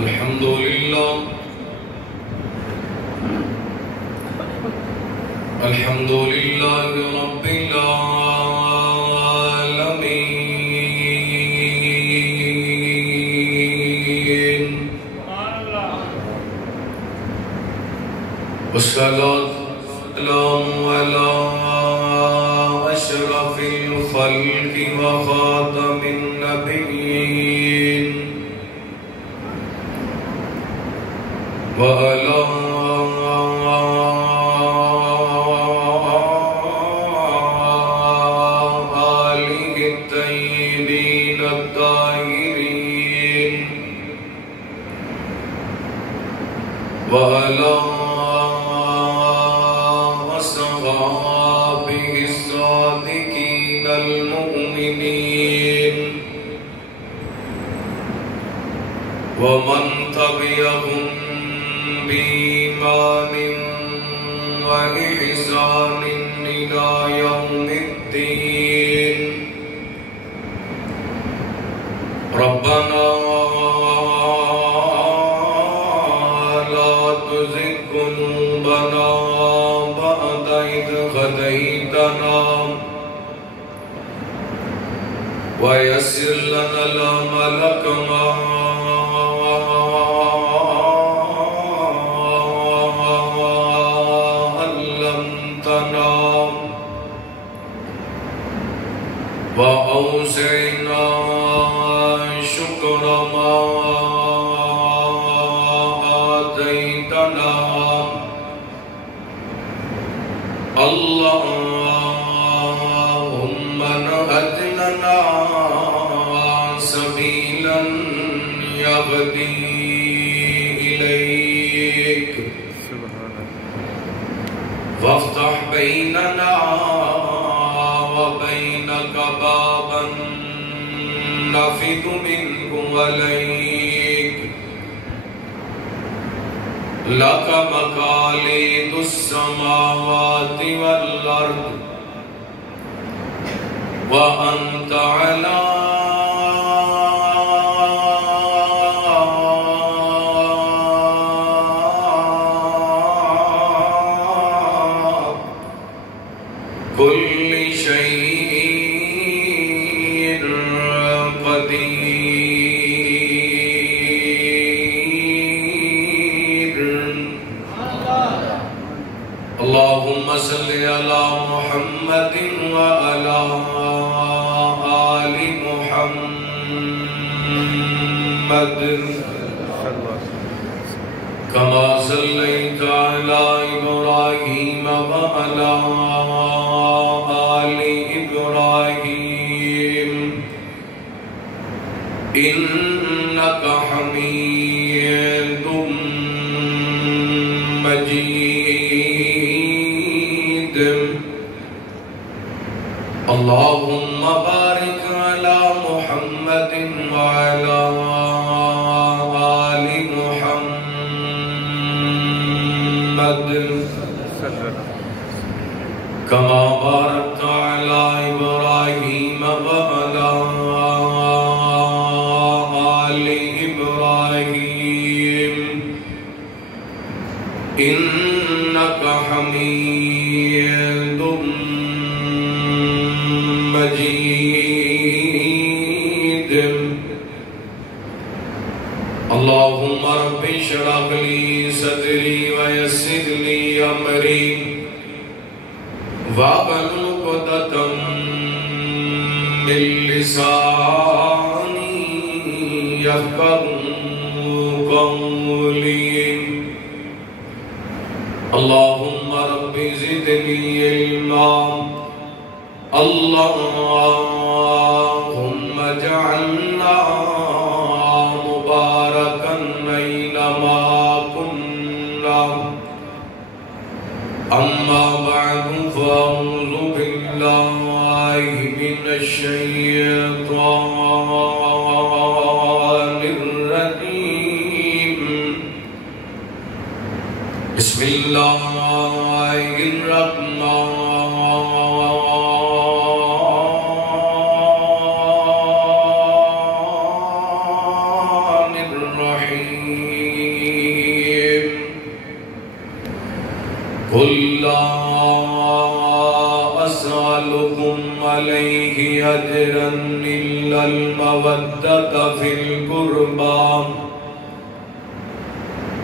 الحمد لله الحمد لله رب العالمين والصلاة والسلام على أشرف الخلق وخاتم النبيين وعلى آله الطيبين الطاهرين وعلى أصحابه الصادقين المؤمنين ومن تبعهم بإيمان وإحسان إلى يوم الدين ربنا لا تزغ قلوبنا بعد إذ هديتنا ويسر لنا الأمر كما وأوزعنا شكر ما آتيتنا اللهم هد لنا سبيلا يهدي إليك وافتح بيننا وبينك بابا نفد منه وليك لك مقاليد السماوات والأرض وأنت على كل شيء قدير اللهم صل على محمد وعلى آل محمد كما صليت على إبراهيم وعلى آل إبراهيم إنك حميد مجيد اللهم بارك على محمد وعلى آل محمد كما باركت على إبراهيم وعلى آل إبراهيم إنك حميد مجيد اللهم رب اشرح لي صدري ويسر لي أمري واحلل عقدة من لساني يفقهوا قولي اللهم رب زدني علما اللهم اجعلنا مباركا أينما كنا أما بعد فأعوذ بالله من الشيطان الرجيم بسم الله الرحمن الرحيم قل لا أسألكم عليه أجرا إلا المودة في القربى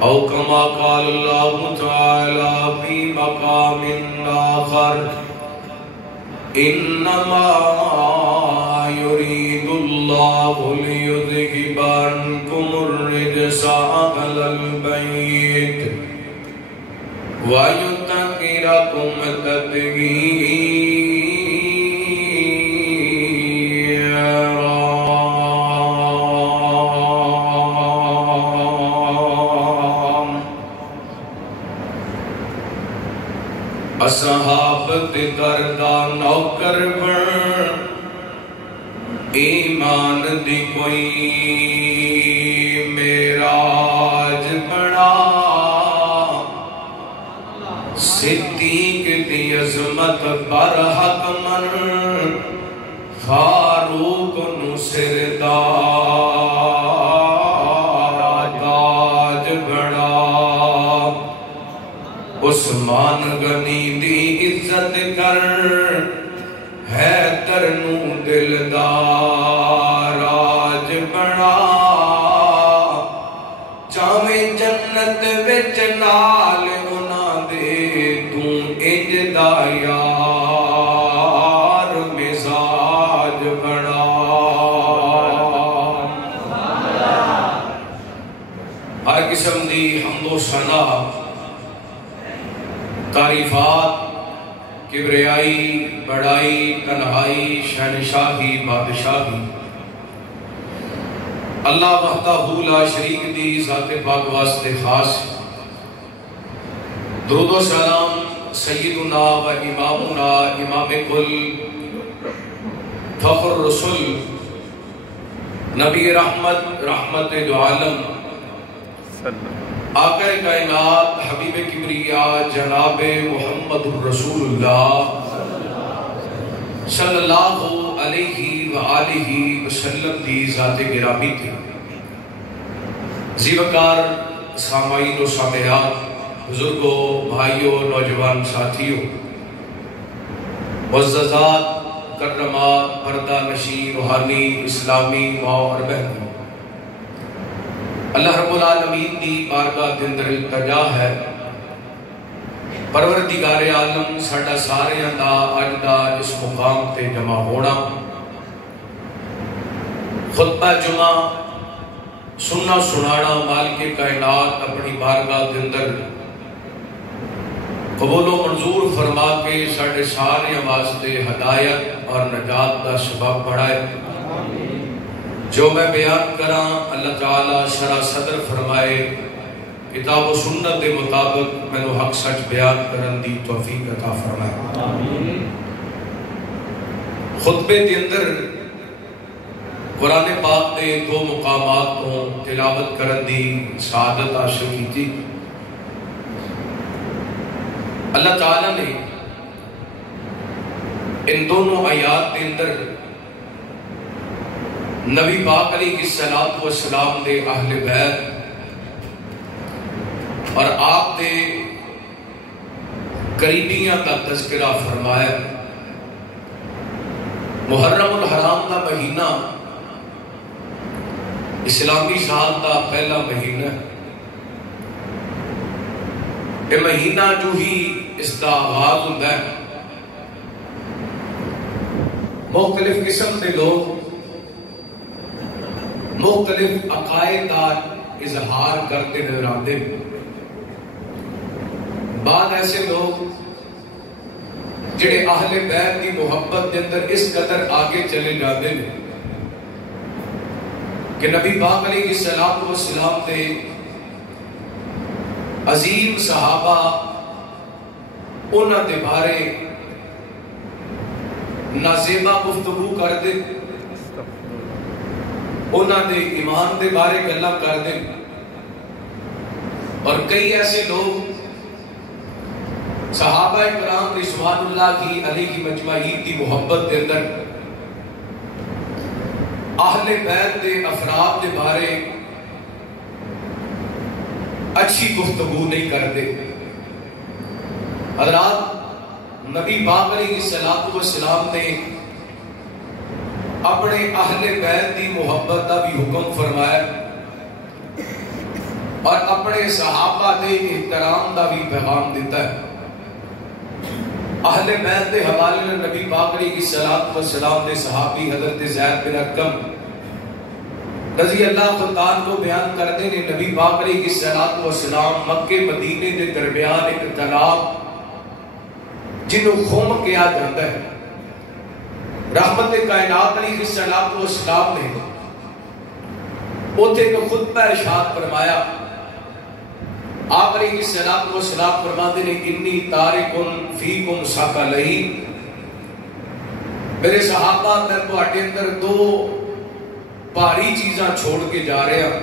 أو كما قال الله تعالى في مقام آخر إنما يريد الله ليذهب عنكم الرجس أهل البيت ويطهركم تطهيرا. اصحابت کردہ نوکر بن ایمان دی کوئی میراج بڑا صدیق دی عظمت برحق من فاروق نو سرداج بڑا عثمان غنی دی عزت کر حیدر نو دلدار آج بڑا چاویں جنت وچ نال انہاں دے تو انج دا یار مزاج بڑا. ہر قسم دی حمد و ثنا تعریفات کبریائی بڑائی تنہائی شہنشاہی بادشاہی اللہ وحدہ لا شریک دی ذات پاک واسطے خاص. درود و سلام سیدنا و امامنا امام کل فخر رسول نبی رحمت رحمت دو عالم آقا کائنات حبیب کبریاء جناب محمد الرسول اللہ صلی اللہ علیہ وآلہ وسلم دی ذات گرامی تھی. زیوکار سامعین و سامعات بزرگوں بھائیوں نوجوان ساتھیوں معززات کرمات پردہ نشین روحانی اسلامی ماں اور بہنوں اللہ رب العالمین دی بارگاہ دے اندر التجا ہے پروردگار عالم ساڈا ساریاں دا اج دا اس مقام تے جمع ہونا خطبہ جمعہ سننا سنانا مالک کائنات اپنی بارگاہ دے اندر قبول و منظور فرما کے ساڈے ساریاں واسطے ہدایت اور نجات دا سبب بڑھائے. جو میں بیان کراں اللہ تعالیٰ شرح صدر فرمائے کتاب و سنت دے مطابق میں نو حق سچ بیان کرن دی توفیق عطا فرمائے. خطبے دے اندر قرآن پاک دے دو مقامات کو تلاوت کرن دی سعادت حاصل کی تھی. اللہ تعالیٰ نے ان دونوں آیات دے اندر نبی پاک علیہ السلام دے اہل بیت اور آپ دے قریبیاں کا تذکرہ فرمایا. محرم الحرام دا مہینہ اسلامی سال دا پہلا مہینہ. یہ مہینہ جو ہی اس دا آغاز ہوتا ہے مختلف قسم کے لوگ مختلف عقائد کا اظہار کرتے نظر آتے. بعد ایسے لوگ جڑے اہل بیت کی محبت کے اندر اس قدر آگے چلے جاتے ہیں کہ نبی پاک علیہ السلام دے عظیم صحابہ انہاں دے بارے نازیبہ گفتگو کر دے انہاں دے ایمان دے بارے گلا کر دے. اور کئی ایسے لوگ صحابہ کرام رضوان اللہ کی علیہ مجمعین کی محبت دے اندر اہل بیت دے افراد دے بارے اچھی گفتگو نہیں کرتے. حضرات نبی پاک علیہ الصلوۃ والسلام نے اپنے اہل بیت کی محبت کا بھی حکم فرمایا اور اپنے صحابہ کے احترام کا بھی پیغام دیتا ہے. اہل بیت کے حوالے میں نبی پاک علیہ الصلوۃ والسلام نے صحابی حضرت زید بن ارقم رضی اللہ عنہ کو بیان کرتے ہیں. نبی پاک علیہ الصلوۃ والسلام مکے مدینے کے درمیان ایک تالاب جنوں خم کیا جاتا ہے، رحمت کائنات علیہ الصلوۃ والسلام نے اوتھے کو خطبہ ارشاد فرمایا. آپ علیہ الصلوۃ والسلام فرماتے ہیں انی تارکن فیکم ثقلین، میرے صحابہ میں تواڈے اندر دو بھاری چیزاں چھوڑ کے جا رہے ہیں.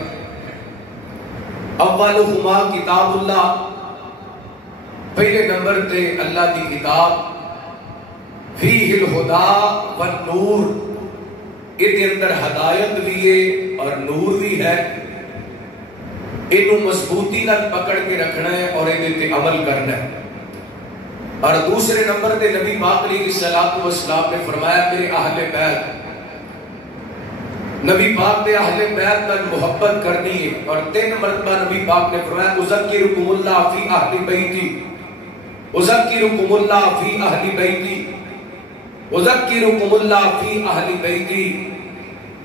اولہما کتاب اللہ، پہلے نمبر تے اللہ دی کتاب، فیہ الہدی والنور، اس کے اندر ہدایت بھی ہے اور نور بھی ہے. انہوں مضبوطی نال پکڑ کے رکھنا ہے اور ان تے عمل کرنا ہے. اور دوسرے نمبر تے نبی پاک علیہ الصلوۃ والسلام نے فرمایا میرے اہل بیت، نبی پاک نے اہل بیت نال محبت کرنی ہے. اور 3 مرتبہ نبی پاک نے فرمایا اذکرکم اللہ فی اہل بیتی، اذکرکم اللہ فی اہل بیتی، اذکرکم اللہ فی اہل بیتی.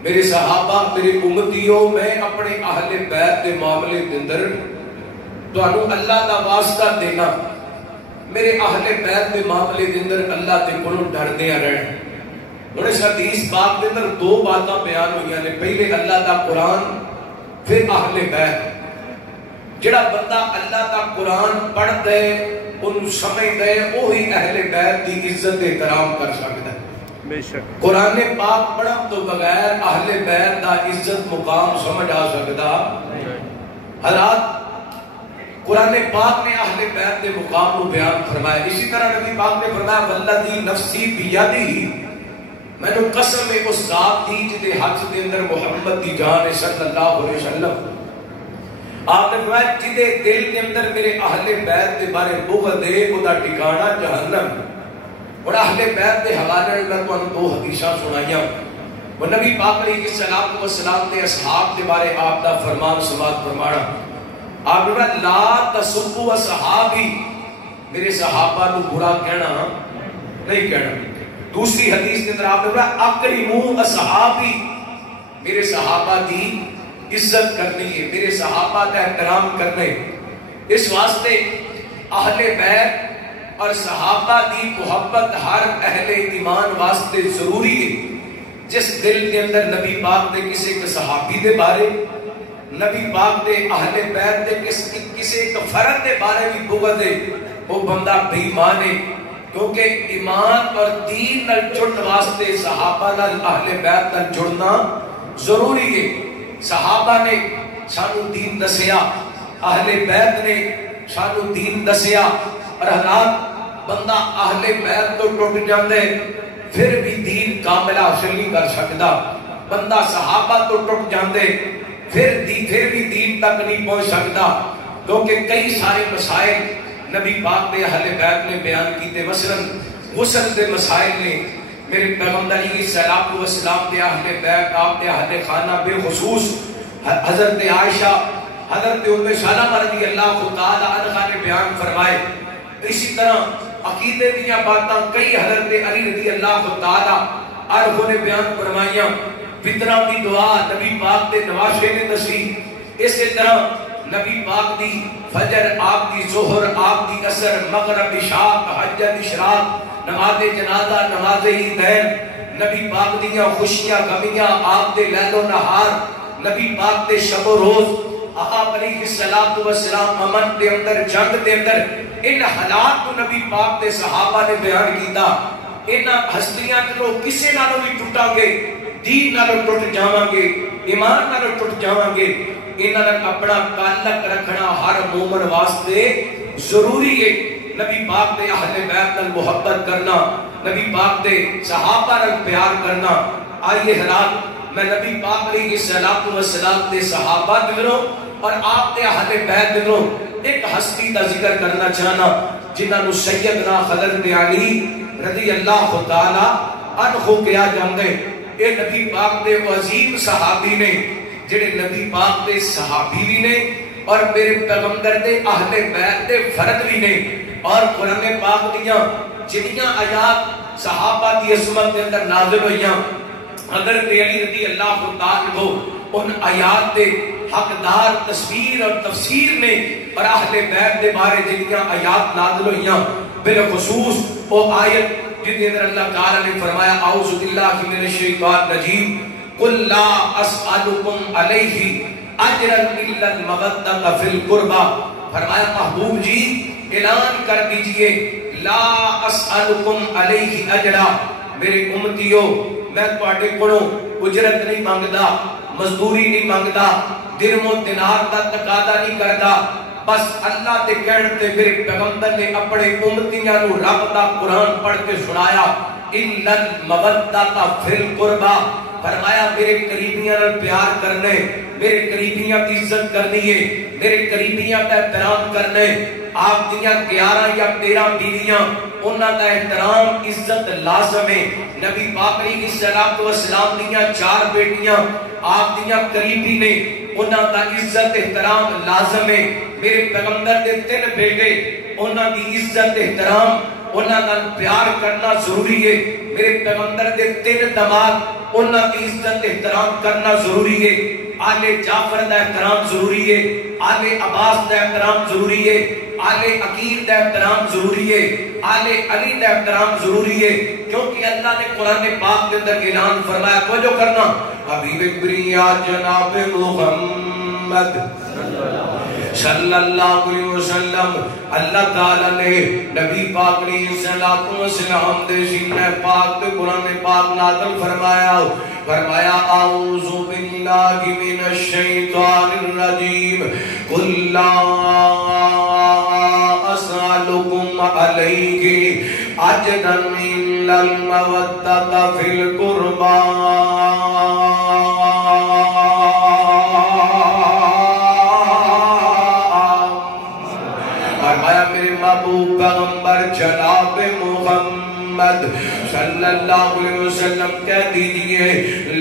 میرے صحابہ، میرے امتیوں، میں اپنے اہل بیت کے معاملے کے اندر تانوں اللہ کا واسطہ دینا، میرے اہل بیت کے معاملے کے اندر اللہ کے کولوں ڈردے رہنا. اور اس حدیث پاک کے اندر 2 باتاں بیان ہوئی ہیں، پہلے اللہ کا قرآن، پھر اہل بیت. جڑا بندہ اللہ کا قرآن پڑھ دے، ان سمجھ دے، وہی اہل بیت کی عزت احترام کر سکتا ہے. قرآن پاک پڑھن تو بغیر اہل بیت دا عزت مقام سمجھ آ سکتا. حضرات قرآن پاک نے اہل بیت کے مقام کو بیان فرمایا. اسی طرح نبی پاک نے فرمایا والذی نفسی بیدہ، میں نے قسم اس ذات دی جدے ہاتھ دے اندر محمد دی جان صلی اللہ علیہ وسلم. آپ نے فرمایا جدے دل کے اندر میرے اہل بیت کے بارے بغض ہے، وہ دا ٹھکانہ جہنم. اور اہل بیت کے حوالے میں تو 2 حدیثاں سنائیاں. وہ نبی پاک علیہ الصلوۃ والسلام نے اصحاب کے بارے آپ دا فرمان سماعت فرمانا. آپ نے فرمایا لا تسبوا اصحابی، میرے صحابہ کو برا کہنا نہیں کہنا. دوسری حدیث کے اندر آپ نے فرمایا اکرموا اصحابی، میرے صحابہ کی عزت کرنی ہے، میرے صحابہ کا احترام کرنے. اس واسطے اہل بیت اور صحابہ دی محبت ہر اہل ایمان واسطے ضروری ہے. جس دل کے اندر نبی پاک دے کسی کے صحابی دے بارے، نبی پاک دے اہل بیت دے کسی کے فرد دے بارے بھی بغض ہے، وہ بندہ بے ایمان ہے. کیونکہ ایمان اور دین نال جڑن واسطے صحابہ نال اہل بیت نال جڑنا ضروری ہے. صحابہ نے سانو دین دسیا، اہل بیت نے سانو دین دسیا. اور حضرات بندہ اہل بیت تو ٹوٹ جاندے پھر بھی دین کامل حاصل نہیں کر سکتا. بندہ صحابہ تو ٹوٹ جاندے پھر بھی دین تک نہیں پہنچ سکتا. کیونکہ کئی سارے مسائل نبی پاک نے اہل بیت نے بیان کیتے. مثلا غسل دے مسائل نے میرے پیغمبر علیہ الصلوۃ والسلام کے اہل بیت، آپ کے اہل خانہ بالخصوص حضرت عائشہ، حضرت ام سلمہ رضی اللہ تعالی عنہا نے بیان فرمائے. اسی طرح عقیدے دیا باتاں کئی حضرت علی رضی اللہ تعالی عنہ نے بیان فرمائیاں. فطرہ کی دعا نبی پاک کے نواشے نے دسی. اسی طرح نبی پاک دی فجر، آپ دی ظہر، آپ دی عصر، مغرب، عشاء، تہجد، اشراق، نماز جنازہ، نماز عیدین، نبی پاک دیاں خوشیاں غمیاں، آپ دے لیل و نہار، نبی پاک دے شب و روز، آپ علیہ الصلوۃ والسلام امن دے اندر، جنگ دے اندر، ان حالات کو نبی پاک دے صحابہ نے بیان کیتا. ان ہستیاں تو کسے نالوں بھی ٹوٹاں گے، دین نالوں ٹوٹ جاواں گے، ایمان نالوں ٹوٹ جاواں گے. انہاں نال اپنا تعلق رکھنا ہر مومن واسطے ضروری ہے. نبی پاک دے اہل بیت نال محبت کرنا، نبی پاک دے صحابہ نال پیار کرنا. آئیے حضرات میں نبی پاک علیہ الصلوۃ والسلام دے صحابہ دلوں اور آپ دے اہل بیت دلوں ایک ہستی کا ذکر کرنا چاہنا. جنہوں سیدنا حضرت علی رضی اللہ تعالی عنہ کیا جاندے. اے نبی پاک دے عظیم صحابی نے جڑے نبی پاک دے صحابی بھی نے اور میرے پیغمبر دے اہل بیت دے فرد بھی نے. اور قرآن پاک دیاں جنیاں آیات صحابہ دی عظمت دے اندر نازل ہوئیاں حضرت علی رضی اللہ تعالی عنہ ان آیات دے حقدار تصویر اور تفسیر نے. اور اہل بیت دے بارے جنیاں آیات نازل ہوئیاں بالخصوص وہ آیت جن کے اندر اللہ تعالی نے فرمایا اعوذ باللہ من الشیطان الرجیم قل لا اسألکم علیہ اجرا الا المودۃ فی القربى. فرمایا محبوب جی اعلان کر دیجئے لا اسألکم علیہ اجرا، میرے امتیوں میں تواڈے کولوں اجرت نہیں مانگدا، مزدوری نہیں مانگدا، درہم و دینار دا تقاضا نہیں کردا. بس اللہ دے کہن تے میرے پیغمبر نے اپنے امتیاں نو رب دا قرآن پڑھ کے سنایا الا المودۃ فی القربى. فرمایا میرے قریبیاں نال پیار کرنے، میرے قریبیاں کی عزت کرنی ہے، میرے قریبیاں کا احترام کرنے. آپ دیاں 11 یا 13 بیویاں انہاں دا احترام عزت لازم ہے. نبی پاک علیہ الصلوۃ والسلام دیاں 4 بیٹیاں آپ دیاں قریبی نے، انہاں دا عزت احترام لازم ہے. میرے پیغمبر دے 3 بیٹے انہاں دی عزت احترام انہاں دا پیار کرنا ضروری ہے. میرے پیغمبر دے 3 داماد انہاں دی عزت احترام کرنا ضروری ہے. آل جعفر دا احترام ضروری ہے، آل عباس دا احترام ضروری ہے، آل عقیل دا احترام ضروری ہے، آل علی دا احترام ضروری ہے. کیونکہ اللہ نے قرآن پاک کے اندر اعلان فرمایا کو جو کرنا حبیب بریہ جناب محمد صلی اللہ علیہ وسلم. اللہ تعالیٰ نے نبی پاک علیہ السلام دے سینہ پاک دے قرآن پاک نازل فرمایا. فرمایا اعوذ باللہ من الشیطان الرجیم قل لا اسألکم علیہ اجرا الا المودۃ فی القربى. فرمایا میرے محبوب پیغمبر جناب محمد صلی اللہ علیہ وسلم کہہ دیجئے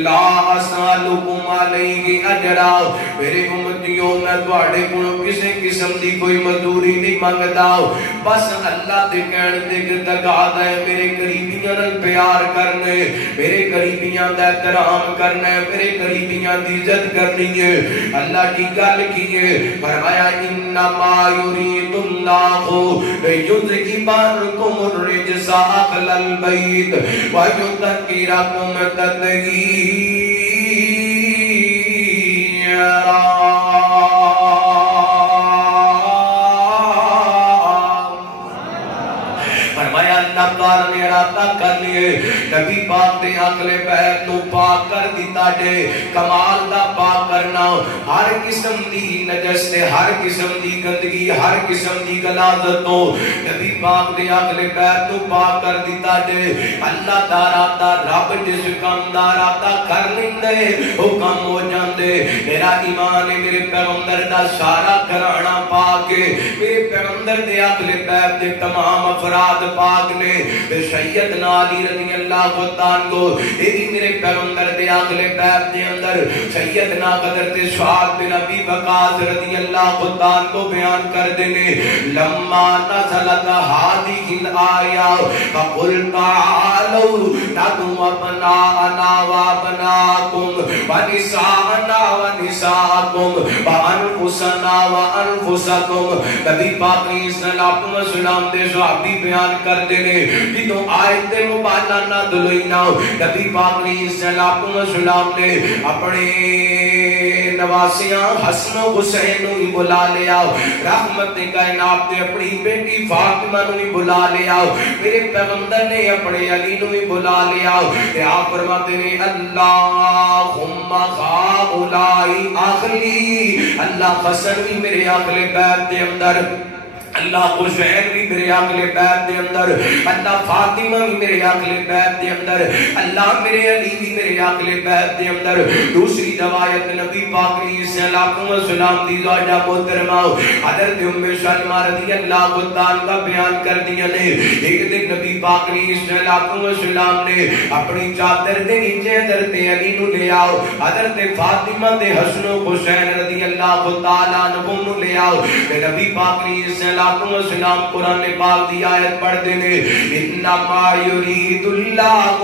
لا اسألکم علیہ اجرا، میرے امتیوں میں تواڈے کولوں کسی قسم دی کوئی مزدوری نہیں مانگدا. بس اللہ دے کہن تے تقاضا ہے میرے قریبیاں نال پیار کرنے، میرے قریبیاں دا احترام کرنا، میرے قریبیاں دی عزت کرنی ہے. اللہ کی گل کی ہے. فرمایا انما یرید اللہ لیذھب عنکم الرجس اہل البیت وَيُذَكِّرَكُمْ تَطْهِیرًا. فرمایا اللہ تعالی نے ارادہ کر لیے نبی پاک دے اگلے بیت نو پاک کر دیتا جے. کمال دا پاک کرنا ہر قسم دی نجس تے ہر قسم دی گندگی ہر قسم دی غلاظت تو نبی پاک دے اگلے بیت نو پاک کر دیتا جے. اللہ دا ارادہ رب جس کام دا ارادہ کر لیندے او کام ہو جاندے. میرا ایمان ہے میرے پیغمبر دا سارا گھرانا پاک ہے. میرے پیغمبر دے اگلے بیت دے تمام افراد پاک نے. سیدنا علی رضی اللہ عنہ اے میرے پیغمبر دے اگلے بیت دے اندر سیدنا حضرت سعد بن ابی وقاص رضی اللہ عنہ بیان کر دینے لما نزلت هذه الآیہ فقل تعالوا ندعو ابناءنا وابناءکم ونساءنا ونساءکم وانفسنا وانفسکم. نبی پاک علیہ السلام دے صحابی بیان کر دینے جدوں آیت مبارکہ نازل ہوئی نا نبی پاک علیہ السلام نے اپنے نواسیاں حسن و حسین نو ہی بلا لیا. رحمت کائنات نے اپنی بیٹی فاطمہ نو ہی بلا لیا. میرے پیغمبر نے اپنے علی نو ہی بلا لیا. کہ آپ فرماتے ہیں اللہم ہؤلاء اہلی، اللہ حسن بھی میرے اہل بیت دے اندر، اللہ حسین بھی میرے اگلے بیت دے اندر، اللہ فاطمہ بھی میرے اگلے بیت دے اندر، اللہ میرے علی بھی میرے اگلے بیت دے اندر۔ دوسری روایت نبی پاک علیہ الصلوۃ والسلام دی زوجہ محترمہ حضرت ام سلمہ رضی اللہ تعالیٰ کا بیان کر دیا نے، ایک دن نبی پاک علیہ الصلوۃ والسلام نے اپنی چادر دے نیچے حضرت علی نو لے آؤ، حضرت فاطمہ تے حسن و حسین رضی اللہ تعالیٰ عنہم نو لے آؤ۔ نبی پاک علیہ الصلوۃ والسلام قرآن پاک دی آیت پڑھ دے نے، انما یرید اللہ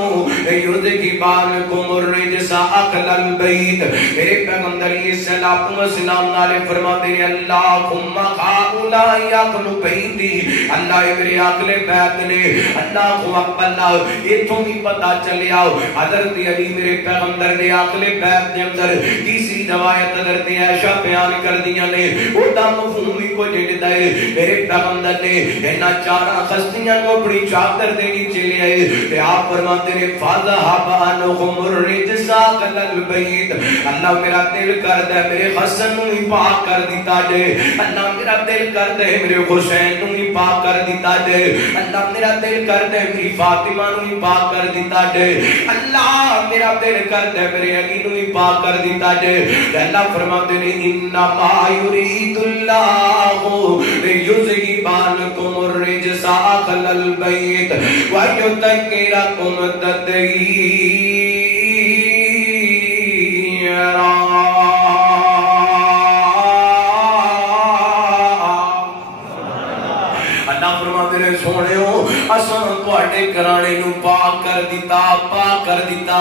یذہب عنکم الرجس اہل البیت۔ میرے پیغمبر علیہ الصلوۃ والسلام نالے فرماتے ہیں اللہم ہؤلاء اہل بیتی، اللہ میرے اگلے بیت نے، اللہ اکبر۔ ایتھوں بھی پتہ چلیا حضرت علی میرے پیغمبر دے اگلے بیت دے اندر۔ تیسری روایت حضرت عائشہ بیان کر دیا نے، او دا مفہوم ہی کو جڑدا ہے، میرے پیغمبر نے اینا چارہ خستیاں کو اپنی چادر دے نیچے لے آئے تے آپ فرماتے ہیں فَذَهَبَ عَنْهُمُ الرِّجْسَ أَهْلَ الْبَيْتِ۔ اللہ میرا دل کرتا ہے میرے حسن نو ہی پاک کر دیتا جے، اللہ میرا دل کرتا ہے میرے حسین نو ہی پاک کر دیتا جے، اللہ میرا دل کرتا ہے میری فاطمہ نو ہی پاک کر دیتا جے، اللہ میرا دل کرتا ہے میرے علی نو ہی پاک کر دیتا جے۔ اللہ فرماتے ہیں انما یرید اللہ یذہب عنکم الرجس اہل البیت ویطہرکم تطہیرا۔ اللہ فرماتے ہیں سونےو اساں تواڈے گھرانے نو پاک کر دیتا، پاک کر دیتا۔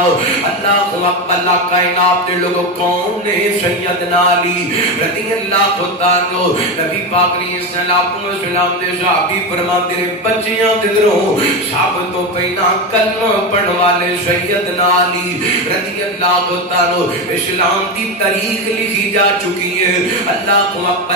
اللہ اکبر۔ اللہ کائنات دے لوگ کون نے؟ سیدنا علی رضی اللہ عنہ۔ نبی پاک علیہ الصلوۃ والسلام دے صحابی فرماتے ہیں بچیاں دلوں سب تو پہلا کلمہ پڑھن والے سیدنا علی رضی اللہ عنہ۔ اسلام دی تاریخ لکھی جا چکی ہے، اللہ اکبر۔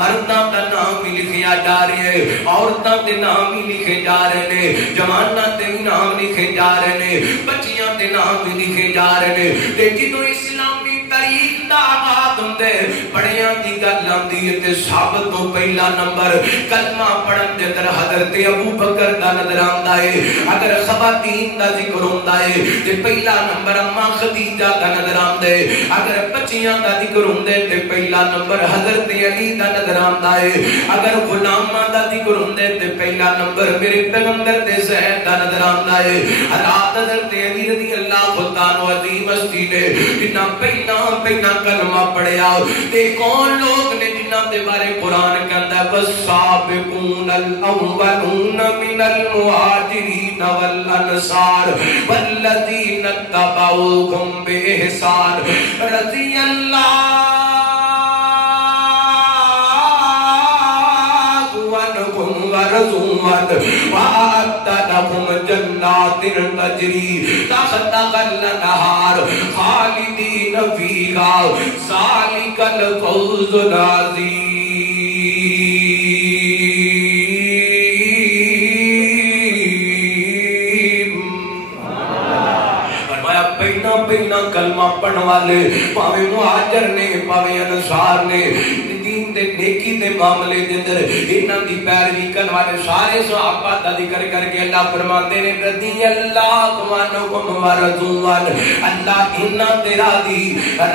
مرداں کا نام بھی لکھیا جا رہا ہے، عورتاں دے نام بھی لکھے جا رہے ہیں، جواناں دے نام لکھے جا رہے ہیں، بچیاں دے نام بھی لکھے جا رہے ہیں۔ تے جدوں اسلامی تاریخ دا آغاز ہوندے بڑیاں دی گل آندی ہے تے سب تو پہلا نمبر کلمہ پڑھن دے اندر حضرت ابو بکر دا نظر آندا ہے۔ اگر خواتین دا ذکر ہوندا ہے تے پہلا نمبر اماں خدیجہ دا نظر آندا ہے۔ اگر بچیاں دا ذکر ہوندے تے پہلا نمبر حضرت علی دا نظر آندا ہے۔ اگر غلاماں دا ذکر ہوندے تے پہلا نمبر میرے پیغمبر دے زید دا نظر آندا ہے۔ حضرت علی رضی اللہ عنہ عظیم ہستی نے جنہاں پہلا کلمہ پڑھیا تے کون لوگ نے جنہاں دے بارے قرآن کہندا ہے والسابقون الاولون من المہاجرین والانصار والذین اتبعوہم بإحسان رضی اللہ ورضوان وَأَعَدَّ لَهُمْ جَنَّاتٍ تَجْرِي تَحْتَهَا الْأَنْهَارُ خَالِدِينَ فِيهَا ذَلِكَ الْفَوْزُ الْعَظِيمُ۔ فرمایا پہلا کلمہ پڑھن والے پاویں مہاجر نے پاویں انصار نے دے نیکی دے معاملے دے اندر انہاں دی پیروی کرن والے سارے صحابہ دا ذکر کر کے اللہ فرماتے نے رضی اللہ عنہم ورضوان۔ اللہ انہاں تے راضی، اے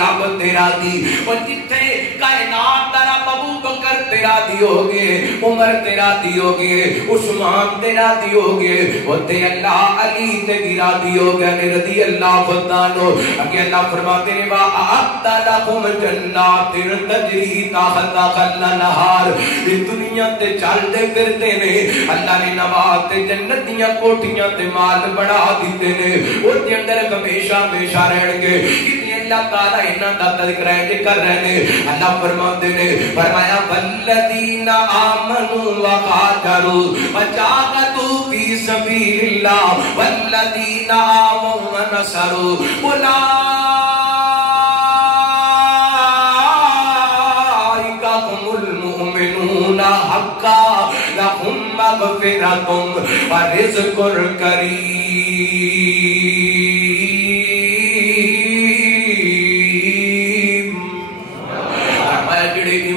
رب تے راضی۔ اور جتھے کائنات دا رب ابو بکر تے راضی ہو گئے، عمر تے راضی ہو گئے، عثمان تے راضی ہو گئے، اوتے اللہ علی تے بھی راضی ہو گئے رضی اللہ عنہ۔ اگے اللہ فرماتے نے وَأَعَدَّ لَهُمْ جَنَّاتٍ تَجْرِي تَحْتَهَا الْأَنْهَارُ۔ یہ دنیا تے چلدے پھردے نے اللہ نے نواز تے جنت دیاں کوٹھیاں تے مال بڑھا دیتے نے، او دے اندر ہمیشہ ہمیشہ رہن گے۔ اللہ تعالیٰ انہاں دا تذکرہ کر رہے ہیں۔ اللہ فرماتے نے فرمایا والذین آمنوا وقاتلوا وجاہدوا فی سبیل اللہ والذین آووا ونصروا اولئک هم المؤمنون حقا لهم مغفرۃ ورزق کریم۔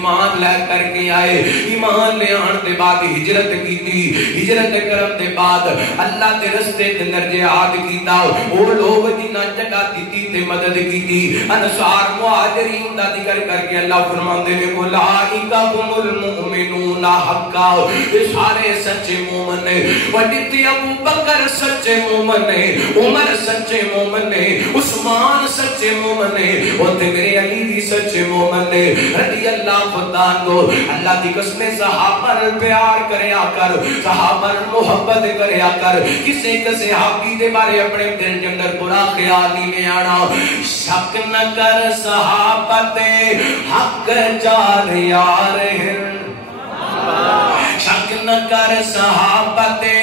ایمان لے کر کے آئے، ایمان لے آن دے بعد ہجرت کی تھی، ہجرت کرن دے بعد اللہ دے رستے تے جہاد کیتا، وہ لوگ جنہ جگہ دیتی تے مدد کی تھی، انصار مہاجرین دا ذکر کر کے اللہ فرماندے نے اولئک هم المؤمنون حقا، یہ سارے سچے مومن نے، وڈی ابو بکر سچے مومن نے، عمر سچے مومن نے، عثمان سچے مومن نے، اور میرے علی بھی سچے مومن نے رضی اللہ عنہ۔ اللہ دی قسم صحابہ پیار کریا کر، صحابہ محبت کریا کر، کسی کسی صحابی دے بارے اپنے دل کے اندر برا خیال نہیں لے آنا۔ شک نہ کر صحابہ تے حق جار یار ہیں، شک نہ کر صحابہ تے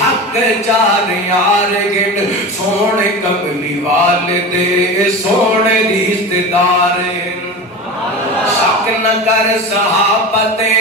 حق جار یار گن، سونے کملی والے دے سونے رشتے دار ہیں۔ شک نہ کر صحابہ تے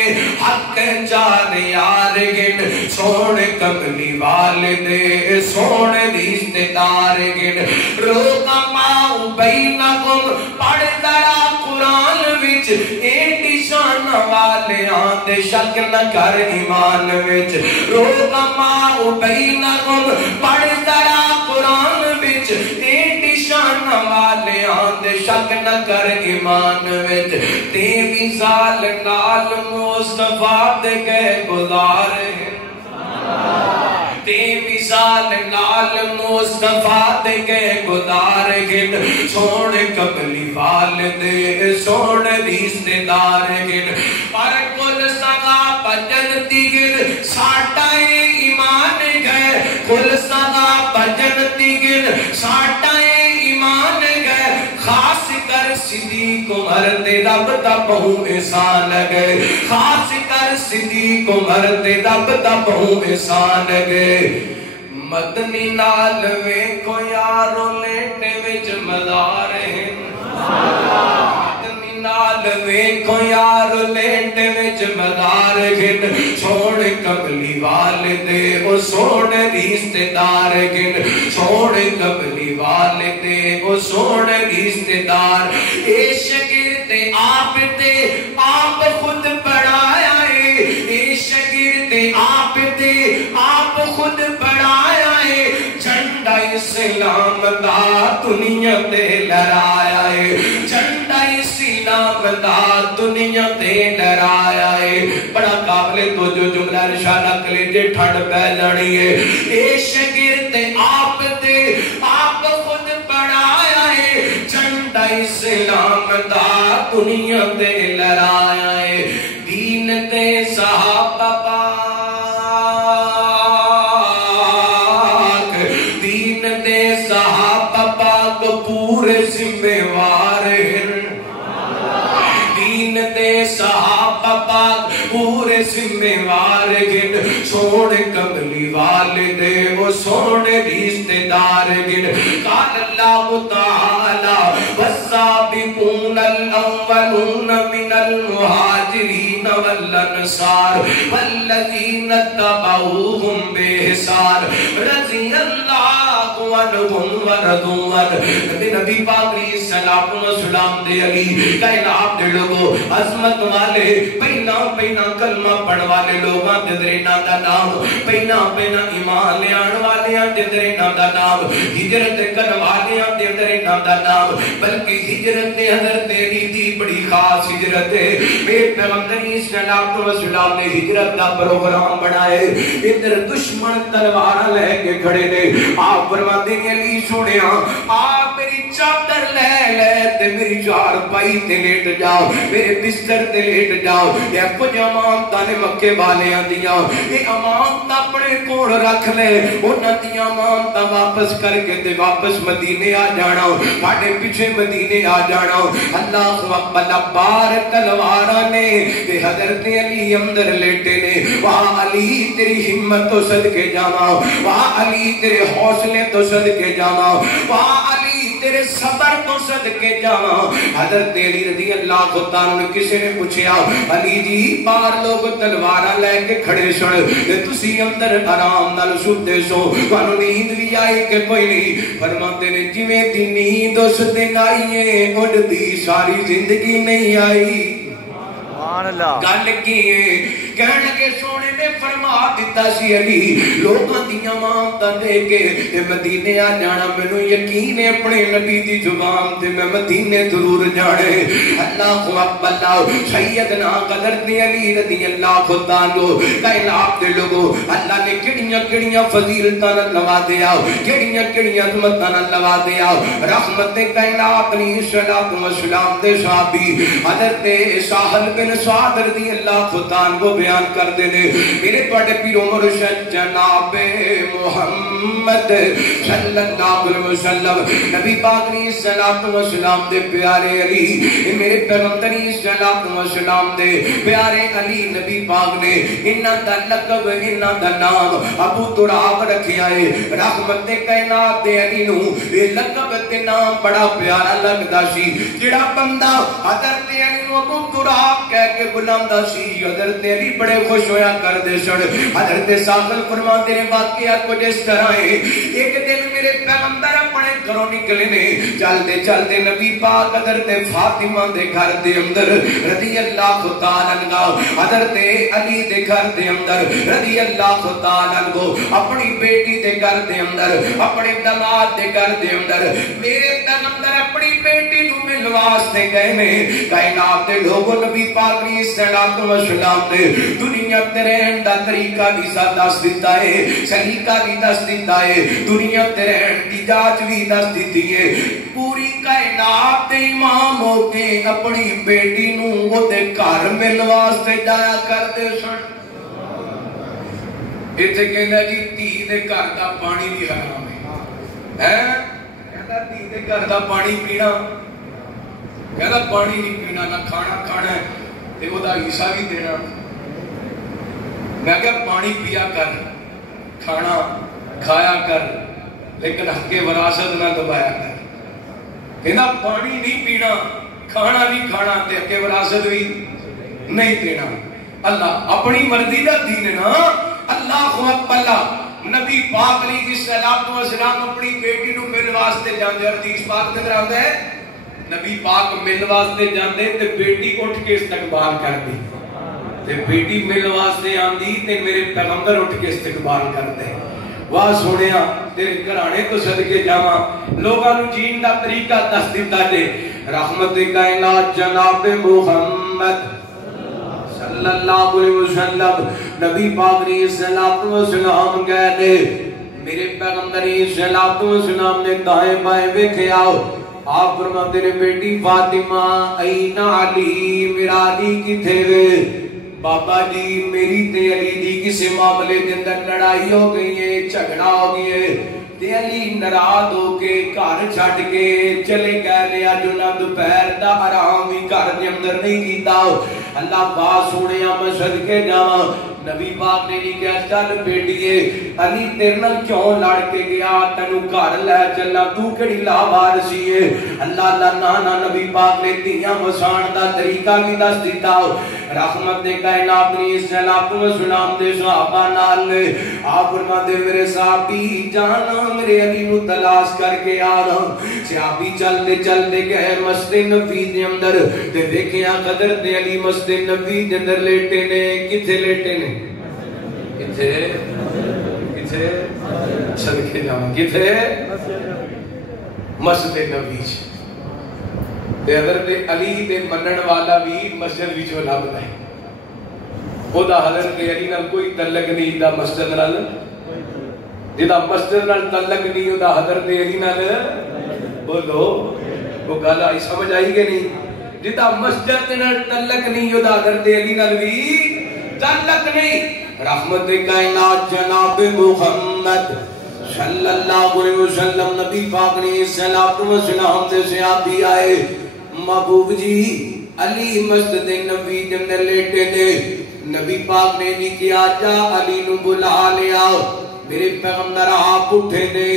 حق جار یار گن، سونے کملی والے دے سونے رشتے دار گن۔ رحماء بینکم پڑھ درا قرآن وچ ایڈی شان والے آندے، شک نہ کر ایمان وچ۔ رحماء بینکم پڑھ درا قرآن وچ ایڈی شان والے آندے، شک نہ کر ایمان وچ۔ تے مثال نال مصطفیٰ دے گئے گزارے، تے مثال نال مصطفیٰ دے گئے گزار گن، سونے کملی والدے سونے رشتے دار گن۔ پر کل صحابہ جنتی گن، ساٹا ایمان گئے، کل صحابہ جنتی گن، ساٹا ایمان گئے، خاص کر صدیق عمر تے رب دا بہو احسان گئے، خاص کر صدیق عمر تے رب دا بہو احسان گئے۔ مدنی نال ویکھو یارو لیٹے وچ مزار ہیں، مدنی نال ویکھو یارو لیٹے وچ مزار گن، سونے کملی والدے او سونے رشتے دار گن، سونے کملی والدے او سونے رشتے دار۔ اے شاگرد آپ تے آپ خود پڑھایا ہے، اے شاگرد آپ تے آپ خود پڑھایا ہے، جھنڈا اسلام دا دنیا تے لہرایا ہے، جھنڈا اسلام دا دنیا تے لہرایا ہے۔ بڑا قابل تو جو جملہ ارشادہ کلیجے ٹھنڈ پہ جانی ہے۔ اے شاگرد آپ تے آپ خود پڑھایا ہے، جھنڈا اسلام دا دنیا تے لہرایا ہے۔ دین تے صحابہ پورے ذمہ وار ہیں، دین دے صحابہ پاک پورے ذمہ وار گن، سونے کملی والدے وہ سونے رشتے دار گن۔ قال اللہ تعالی والسابقون الاولون من المہاجرین والانصار والذین اتبعوہم بإحسان رضی اللہ عنہم ورضوا عنہ۔ نبی پاک علیہ السلام دے علی کائنات دے لوگو عظمت والے پہنا پہنا کلمہ پڑھ والے لوگاں دے درینہ دا نام، پہنا پہنا ایمان لے آن والیاں دے درینہ دا نام، ہجرت کرن والیاں دے درینہ دا نام، بلکہ ہجرت حضرت علی دی بڑی خاص ہجرت ہے۔ میرے پیغمبر صلی اللہ علیہ وسلم نے ہجرت دا پروگرام بنائے، ادھر دشمن تلوار لے کے کھڑے نے، آپ فرماتے ہیں علی سنیا آپ میری چادر لے لے تے میری چار پائی تے لیٹ جاؤ، میرے بستر تے لیٹ جاؤ۔ یہ کچھ امانتاں نے مکے والیاں دیاں، یہ امانتاں اپنے کول رکھ لے، انہاں دیاں امانتاں واپس کر کے تے واپس مدینے آ جانا، ساڈے پیچھے مدینے آ جانا۔ اللہ اکبر، بار تلواراں نے تے حضرت علی اندر لیٹے نے۔ واہ علی تیری ہمت تو صدقے جاواں، واہ علی تیرے حوصلے تو صدقے جاواں، واہ علی تیرے صبر تو صدقے جاواں۔ حضرت علی رضی اللہ تعالیٰ عنہ کسی نے پوچھا علی جی باہر لوگ تلواراں لے کے کھڑے سن تے تسی اندر آرام نال سوتے سو، تانوں نیند بھی آئی کہ کوئی نہیں؟ فرماتے نے جویں دی نیند اس دن آئی ہے اُڈ دی ساری زندگی نہیں آئی۔ گل کی کہنے لگے سونے نے فرما دیتا سی علی لوگاں دیاں مانگتاں دے کے مدینے آ جانا مینوں یقین ہے اپنے نبی دی زبان تے میں مدینے ضرور جانے اللہ اکبر سیدنا حضرت علی رضی اللہ عنہ کائنات دے لوگوں اللہ نے کڑیاں فضیلتاں نال نوازیا کڑیاں عظمتاں نال نوازیا رحمت کائنات علیہ الصلوۃ والسلام دے صحابی حضرت سہل بن سعد رضی اللہ عنہ بیان کردے نے میرے تواڈے پیر مرشد جناب محمد صلی اللہ علیہ وسلم نبی پاک علیہ الصلوۃ والسلام دے پیارے علی میرے پیغمبر علیہ الصلوۃ والسلام دے پیارے علی نبی پاک نے انہاں دا لقب انہاں دا نام ابو تراب رکھیا ہے رحمت کائنات دے علی نو یہ لقب تے نام بڑا پیارا لگدا سی جڑا بندہ حضرت علی نو ابو تراب کہہ کے بلاندا سی حضرت علی بڑے خوش ہویا کردے سن حضرت ساقل فرماندے نے واقعہ کچھ اس طرح ہے ایک دن میرے پیغمبر اپنے گھروں نکلے نے چلتے نبی پاک حضرت فاطمہ دے گھر دے اندر رضی اللہ تعالی عنہ حضرت علی دے گھر دے اندر رضی اللہ تعالی عنہ اپنی بیٹی دے گھر دے اندر اپنے داماد دے گھر دے اندر میرے پیغمبر اپنی بیٹی نو ملن واسطے گئے نے کائنات دے لوگوں نبی پاک علیہ الصلوۃ والسلام نے دنیا تے رہن دا طریقہ بھی دس دیتا ہے سلیقہ بھی دس دیتا ہے دنیا تے رہن دی جاچ بھی دس دیتی ہے پوری کائنات دے امام ہو کے اپنی بیٹی نو او دے گھر ملن واسطے جایا کرتے سن ایتھے کہندا جی دھی دے گھر دا پانی بھی حرام ہے کہندا دھی دے گھر دا پانی پینا کہندا پانی نہیں پینا نہ کھانا کھانا ہے تے او دا حصہ بھی دینا میں کہا پانی پیا کر کھانا کھایا کر لیکن حق وراثت نہ دبایا کر کہنا پانی نہیں پینا کھانا نہیں کھانا تے حق وراثت بھی نہیں دینا اللہ اپنی مرضی دا دین ہے نا اللہ اکبر نبی پاک علیہ الصلوۃ والسلام اپنی بیٹی نو ملن واسطے جاندے حدیث پاک نظر آندا ہے نبی پاک ملن واسطے جاندے تے بیٹی اٹھ کے استقبال کردی تے بیٹی مل واسطے آندی تے میرے پیغمبر اٹھ کے استقبال کرتے واہ سونیا تیرے گھرانے تو صدقے جاواں لوگاں نو جین دا طریقہ دس دتا تے رحمت کائنات جناب محمد صلی اللہ علیہ وسلم نبی پاک علیہ الصلوۃ والسلام کہتے میرے پیغمبر علیہ الصلوۃ والسلام نے دائیں بائیں ویکھیا آپ فرماتے نے بیٹی فاطمہ این علی میرا علی کتھے وے بابا جی میری تے علی دی کسی معاملے دے اندر لڑائی ہو گئی ہے جھگڑا ہو گئی ہے تے علی ناراض ہو کے گھر چھڈ کے چلے گئے نے اج انہاں دوپہر دا آرام وی گھر دے اندر نہیں کیتا اللہ پاک سونیا میں صدقے جاواں نبی پاک نے نہیں کہا چل بیٹیے علی تیرے نال کیوں لڑ کے گیا تینو گھر لے چلا تو کیڑی لاوارسی ہے اللہ نا نبی پاک نے دھیاں وسان دا طریقہ بھی دس دیتا رحمت دے کائنات علیہ الصلوۃ والسلام دے صحابہ نال نے آپ فرماتے میرے صحابی جانا میرے علی نو تلاش کر کے آنا صحابی چلتے گئے مسجد نبوی دے اندر تے ویکھیا حضرت علی مسجد نبوی دے اندر لیٹے نے کتھے لیٹے نے کتھے صدقے جاواں کتھے مسجد نبوی تے حضرت علی دے منن والا بھی مسجد وچ لبدا ہے او دا حضرت علی نال کوئی تعلق نہیں دا مسجد نال جدا مسجد نال تعلق نہیں او دا حضرت علی نال بولو وہ گل آئی سمجھ آئی کہ نہیں جدا مسجد نال تعلق نہیں او دا حضرت علی نال بھی تعلق نہیں رحمت کائنات جناب محمد صلی اللہ علیہ وسلم نبی پاک علیہ الصلوۃ والسلام دے صحابی آئے محبوب جی علی مسجد نبوی دے اندر لیٹے نے نبی پاک نے نہیں کیا جا علی نو بلا لیا میرے پیغمبر آپ اٹھے نے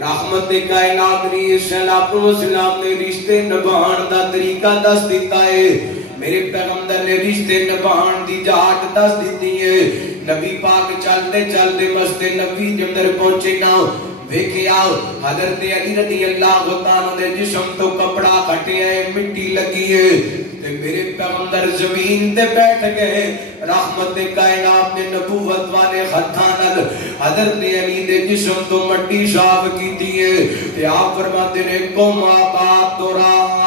رحمت کائنات علیہ الصلوۃ والسلام نے رشتے نبھان دا طریقہ دس دیتا ہے میرے پیغمبر نے رشتے نبھان دی جاٹ دس دیتی ہے نبی پاک چلتے چلتے مسجد نبوی دے اندر پہنچے نا ویکھیا حضرت علی رضی اللہ تعالی دے جسم تو کپڑا کٹیا ہے مٹی لگی ہے میرے پیغمبر زمین تے بیٹھ گئے رحمت کائنات نے نبوت والے ہتھاں نال حضرت علی دے جسم تو مٹی صاف کیتی ہے تے آپ فرماتے نے قم ابا تراب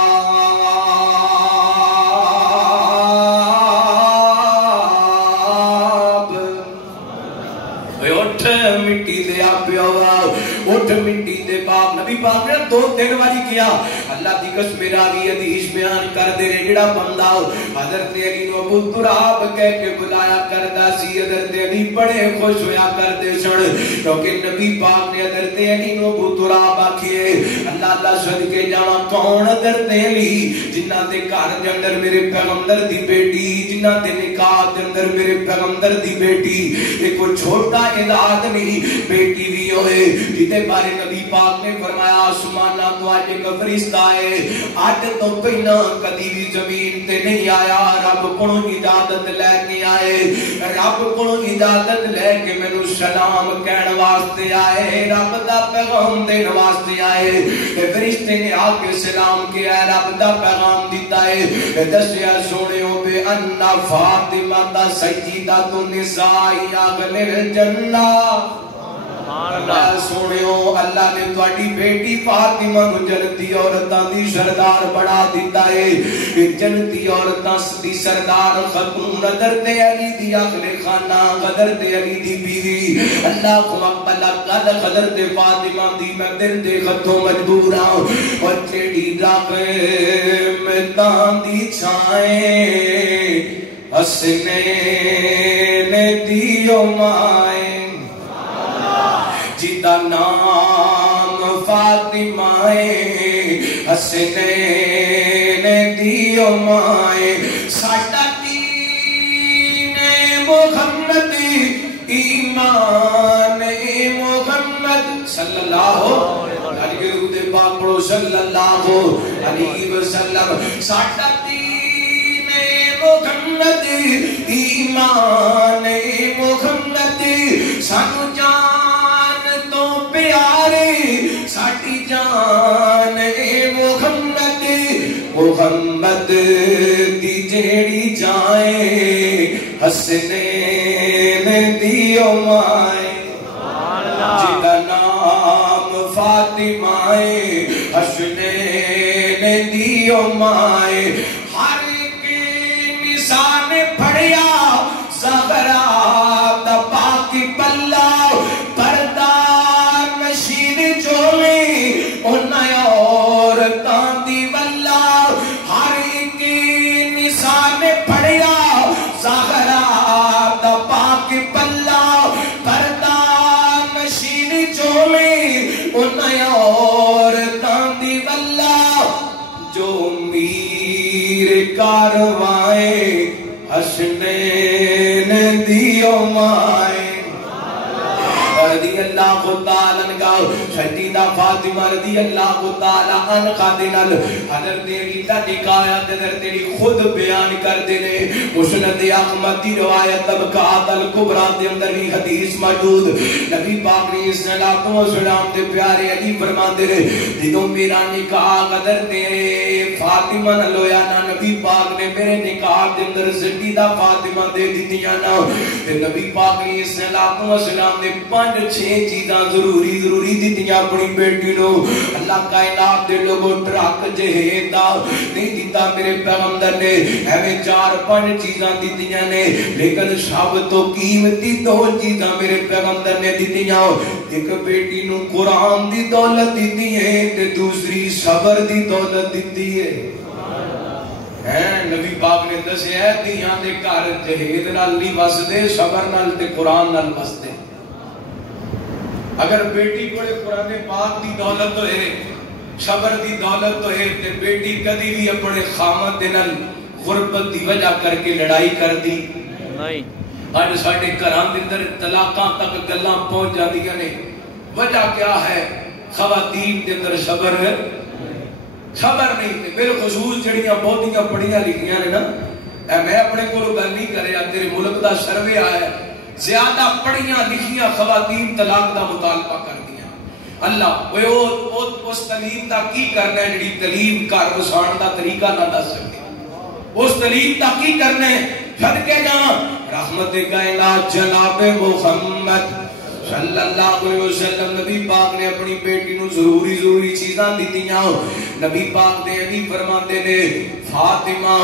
اٹھ مٹی دے پیو اٹھ مٹی دے باپ نبی پاک نے 2-3 باری کیا اللہ دی قسم راوی حدیث بیان کر دے رہے جڑا بندہ حضرت علی نو ابو تراب کہہ کے بلایا کردا سی حضرت علی بڑے خوش ہویا کردے سن کیونکہ نبی پاک نے حضرت علی نو ابو تراب آکھے اللہ اللہ صدقے جاواں کون حضرت علی جنہاں دے گھر دے اندر میرے پیغمبر دی بیٹی جنہاں دے نکاح دے اندر میرے پیغمبر دی بیٹی ایک کوئی چھوٹا اعداد نہیں بیٹی بھی ہوئے جتے بارے نبی پاک نے فرمایا آسمانہ تو آج ایک فرشتہ ہے آج تو پہنا کدی بھی زمین تے نہیں آیا رب کو اجازت لے کے آئے رب کو اجازت لے کے مینوں سلام کہن واسطے آئے رب دا پیغام دین واسطے آئے فرشتے نے آ کے سلام کیا رب دا پیغام دیتا ہے دسیا سونےو بے ان فاطمہ دا سیدہ النساء اہل الجنہ اللہ سونےو اللہ نے تواڈی بیٹی فاطمہ نو جنتی عورتاں دی سردار بنا دیتا ہے جنتی عورتاں دی سردار خاتون حضرت علی دی اہل خانہ حضرت علی دی بیوی اللہ کو مقبل قد حضرت فاطمہ دی میں دل دے خطوں مجبور ہوں اور چیڑی راگے میدان دی چھائیں حسنے نے دیو مائیں جیتا نام فاطمہ حسنین دیو مائے ساٹا دین محمد ایمان محمد صلی اللہ علیہ وسلم ساٹا دین محمد ایمان محمد سانو جان تو پیارے ساٹی جان محمد محمد دی جیڑی جائیں حسنین دیو مائیں جدا نام فاطمہ حسنین دیو مائیں ہر کے نسان پڑھیا زہرا دا پاکی پلہ پردہ نشین چولے انہیں عورتاں دی واللہ ہر ایک نسان پڑھیا زہرا دا پاکی پلہ پردہ نشین چولے انہیں عورتاں دی واللہ جو میر کاروائیں حسنین دیو مائیں رضی اللہ تعالیٰ عنہ سیدہ فاطمہ رضی اللہ تعالیٰ عنہ دینال حضرت علی دا نکاح حضرت علی خود بیان کر دینے مسند احمد دی روایت طبقات الکبریٰ دے اندر بھی حدیث موجود نبی پاک نے صلوات و سلام دے پیارے علی فرماندے رہے جدوں میرا نکاح حضرت فاطمہ نال ہویا نا نبی پاک نے میرے نکاح دے اندر سیدہ فاطمہ دے دتیاں نا تے نبی پاک نے صلوات و سلام دے 5-6 چیزاں ضروری دیتیاں اپنی بیٹی نو اللہ کائنات دے لوگوں ٹرک جہید دا نہیں دیتا میرے پیغمبر نے ہمیں 4-5 چیزاں دیتیاں نے لیکن سب تو قیمتی 2 چیزاں میرے پیغمبر نے دیتیاں ایک بیٹی نو قرآن دی دولت دیتی ہے تے دوسری صبر دی دولت دیتی ہے نبی پاک نے دسے ہے دیاں دے گھر جہید نال نہیں وسدے صبر نال تے قرآن نال وسدے اگر بیٹی کوڑے قرآن پاک دی دولت ہوئے صبر دی دولت ہوئے تے بیٹی کدی بھی اپنے خامد دنال غربت دی وجہ کر کے لڑائی کر دی آج ساڑھے کرام دندر طلاقاں تک گلاں پہنچ جاتی ہیں وجہ کیا ہے خواتین دندر صبر نہیں بالخصوص جڑیاں بہتیاں پڑھیاں لکھیاں نے نا میں اپنے کو گل نہیں کرے تیرے ملک دا سروے آیا زیادہ پڑھیاں لکھیاں خواتین طلاق دا مطالبہ کر دیا اللہ اس تعلیم دا کی کرنا ہے جڑی تعلیم کا رسان دا طریقہ نہ دس سکتے اس دلیل تک کی کرنے صدقے جاواں رحمت کائنات جناب محمد صلی اللہ علیہ وسلم نبی پاک نے اپنی بیٹی نو ضروری چیزاں دیتیاں نبی پاک دے علی فرماندے نے فاطمہ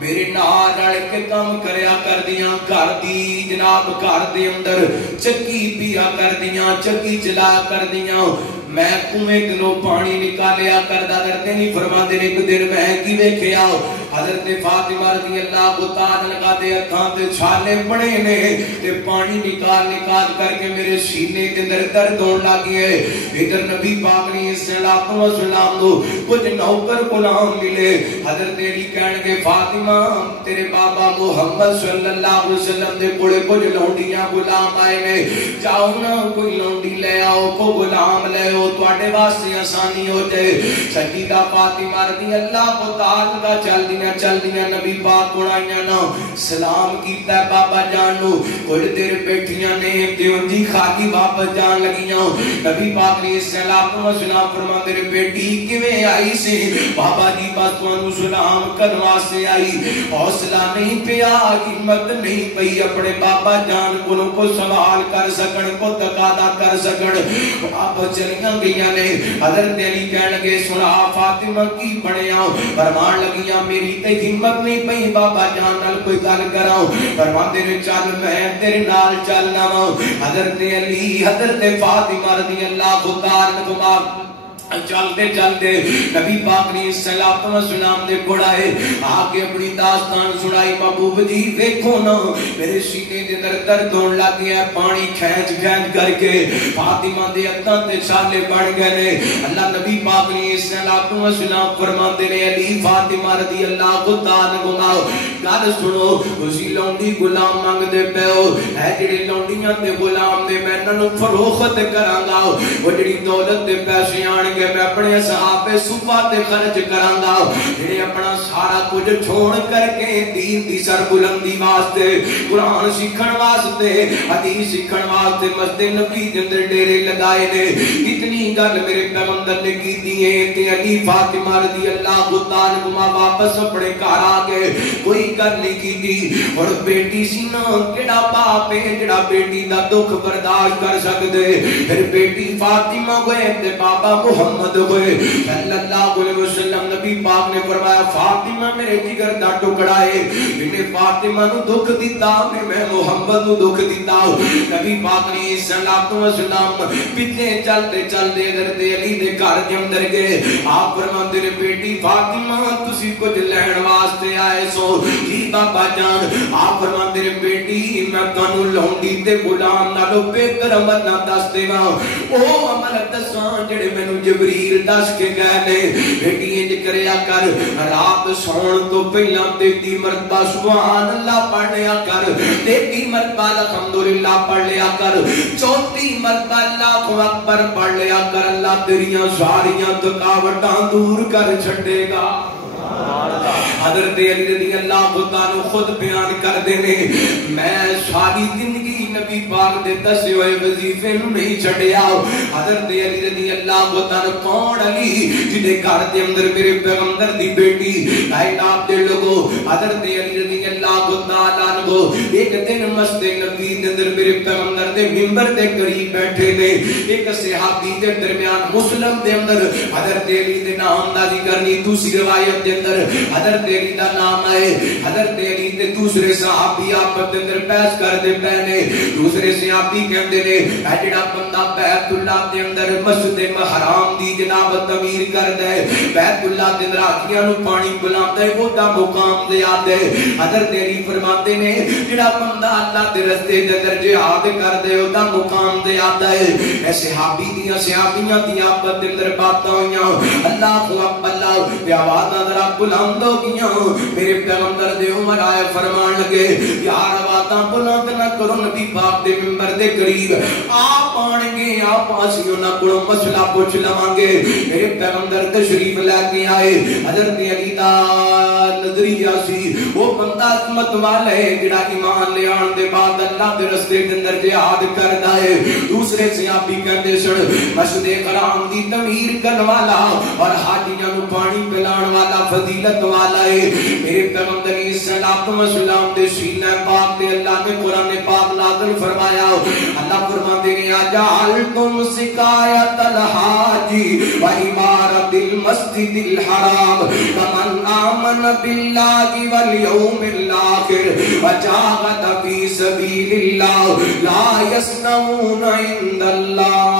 میرے نال رل کے کام کریا کر دیاں گھر دی جناب گھر دے اندر چکی پیا کر دیاں چکی چلا کر دیاں میں کنویں دلوں پانی نکالیا کردا کرتے نہیں فرماندے نے ایک دن میں کی ویکھیا حضرت فاطمہ رضی اللہ تعالی عنہا دے ہتھاں تے چھالے پڑے نے تے پانی نکال کر کے میرے سینے دے اندر درد ہون لگی ہے ادھر نبی پاک نے صلوات و سلام دو کچھ نوکر غلام ملے حضرت علی کہن گے فاطمہ تیرے بابا محمد صلی اللہ علیہ وسلم دے کولے کچھ لونڈیاں غلام آئے نے جاؤ نا کوئی لونڈی لے آؤ کو غلام لے آؤ تواڈے واسطے آسانی ہو جائے سیدہ فاطمہ رضی اللہ تعالی دا چل دیاں نبی پاک کو آئیاں نا سلام کیتا ہے بابا جان نو کچھ دیر بیٹھیاں نے دیوں جی خالی واپس جان لگیاں نبی پاک نے سلام و سلام فرماندے نے بیٹی کیویں آئی سی بابا جی بس تانوں سلام کرن واسطے آئی حوصلہ نہیں پیا ہمت نہیں پئی اپنے بابا جان کو سوال کر سکن کو تقاضا کر سکن آپ چلیاں گئیاں نے حضرت علی کہن لگے سنا فاطمہ کی بنیا فرمان لگیاں میری تے ہمت نہیں پئی بابا جان نال کوئی گل کراں فرماندے نے چل میں تیرے نال چلنا وا حضرت علی حضرت فاطمہ رضی اللہ تعالی عنہا چلتے چلتے نبی پاک نے صلوات و سلام دے گھڑائے آگے اپنی داستان سنائی محبوب جی دیکھو نا میرے سینے دے اندر درد ہون لگ گیا پانی کھینچ کر کے فاطمہ دے ہتھاں تے چھالے بن گئے نے اللہ نبی پاک نے صلوات و سلام فرماندے نے علی فاطمہ رضی اللہ تعالی عنہا گل سنو اسی لونڈی غلام منگ دے پیو اے جڑے لونڈیاں تے غلام نے میں انہاں نوں فروخت کراں گا او جڑی دولت تے پیسے آن کہ میں اپنے صحابے صفا تے خرچ کراں گا جڑے اپنا سارا کچھ چھوڑ کر کے دین دی سر بلندی واسطے قرآن سیکھن واسطے حدیث سیکھن واسطے مسجد نبی دے اندر ڈیرے لگائے نے کتنی گل میرے پیغمبر نے کیتی ہے کہ علی فاطمہ رضی اللہ تعالی عنہا واپس اپنے گھر آ گئے کوئی گل نہیں کیتی اور بیٹی سی نا کیڑا باپ ہے جڑا بیٹی دا دکھ برداشت کر سکدے پھر بیٹی فاطمہ ہوئے تے بابا محمد ہوئے صلی اللہ علیہ وسلم نبی پاک نے فرمایا فاطمہ میرے جگر دا ٹکڑا ہے انہیں فاطمہ نو دکھ دیتا میں محمد نو دکھ دیتا نبی پاک نے صلی اللہ علیہ وسلم پیچھے چلتے چلتے حضرت علی دے گھر دے اندر گئے آپ فرماندے نے بیٹی فاطمہ تسی کچھ لین واسطے آئے سو جی بابا جان آپ فرماندے نے بیٹی میں تانوں لونڈی تے غلام نالوں بہتر عمل نہ دس دیواں او عمل دساں جڑے مینوں جبریل دس کے گئے نے بیٹی انج کریا کر رات سون تو پہلا 33 مرتبہ سبحان اللہ پڑھ لیا کر 33 مرتبہ الحمدللہ پڑھ لیا کر 34 مرتبہ اللہ اکبر پڑھ لیا کر اللہ تیریاں ساریاں تھکاوٹاں دور کر چھڈے گا حضرت علی رضی اللہ تعالی خود بیان کر دینے میں ساری زندگی نبی پاک دے دسے ہوئے وظیفے نو نہیں چھڈیا حضرت علی رضی اللہ تعالی کون علی جدے گھر دے اندر میرے پیغمبر دی بیٹی کائنات دے لوگو حضرت علی رضی اللہ تعالی عنہ ایک دن مسجد نبی دے اندر میرے پیغمبر دے منبر دے قریب بیٹھے نے ایک صحابی دے درمیان مسلم دے اندر حضرت علی دے نام دا ذکر نہیں دوسری روایت دے اندر حضرت علی دا نام آئے حضرت علی تے دوسرے صحابی آپس دے اندر بحث کردے پے دوسرے صحابی کہندے نے اے جڑا بندہ بیت اللہ دے اندر مسجد حرام دی جناب تعمیر کردا ہے بیت اللہ دے اندر آکھیاں نو پانی پلاندا ہے او دا مقام زیادہ ہے حضرت علی فرماتے نے جڑا بندہ اللہ دے رستے دے اندر جہاد کردے او دا مقام زیادہ ہے اے صحابی دیاں صحابیاں دی آپس دے اندر باتاں ہویاں اللہ اکبر اللہ دی آوازاں ذرا بلند ہو گیاں میرے پیغمبر دے عمر آئے فرمان لگے یار آوازاں بلند نہ کرو نبی پاک دے منبر دے قریب آپ آن گے آپ آسی انہاں کو مسئلہ پوچھ لواں گے میرے پیغمبر تشریف لے کے آئے حضرت علی دا نظریہ سی وہ بندہ عظمت والا ہے جڑا ایمان لے آن دے بعد اللہ دے رستے دے اندر جہاد کردا ہے دوسرے صحابی کہندے سن مسجد حرام دی تعمیر کرن والا اور حاجیاں نو پانی پلان والا فضیلت والا ہے میرے پیغمبر علیہ الصلوۃ والسلام دے سینہ پاک تے اللہ نے قرآن پاک نازل فرمایا اللہ فرماتے ہیں اجعلتم سقایۃ الحاجی و عمارۃ المسجد الحرام فمن آمن باللہ والیوم الآخر وجاہد فی سبیل اللہ لا یستوون عند اللہ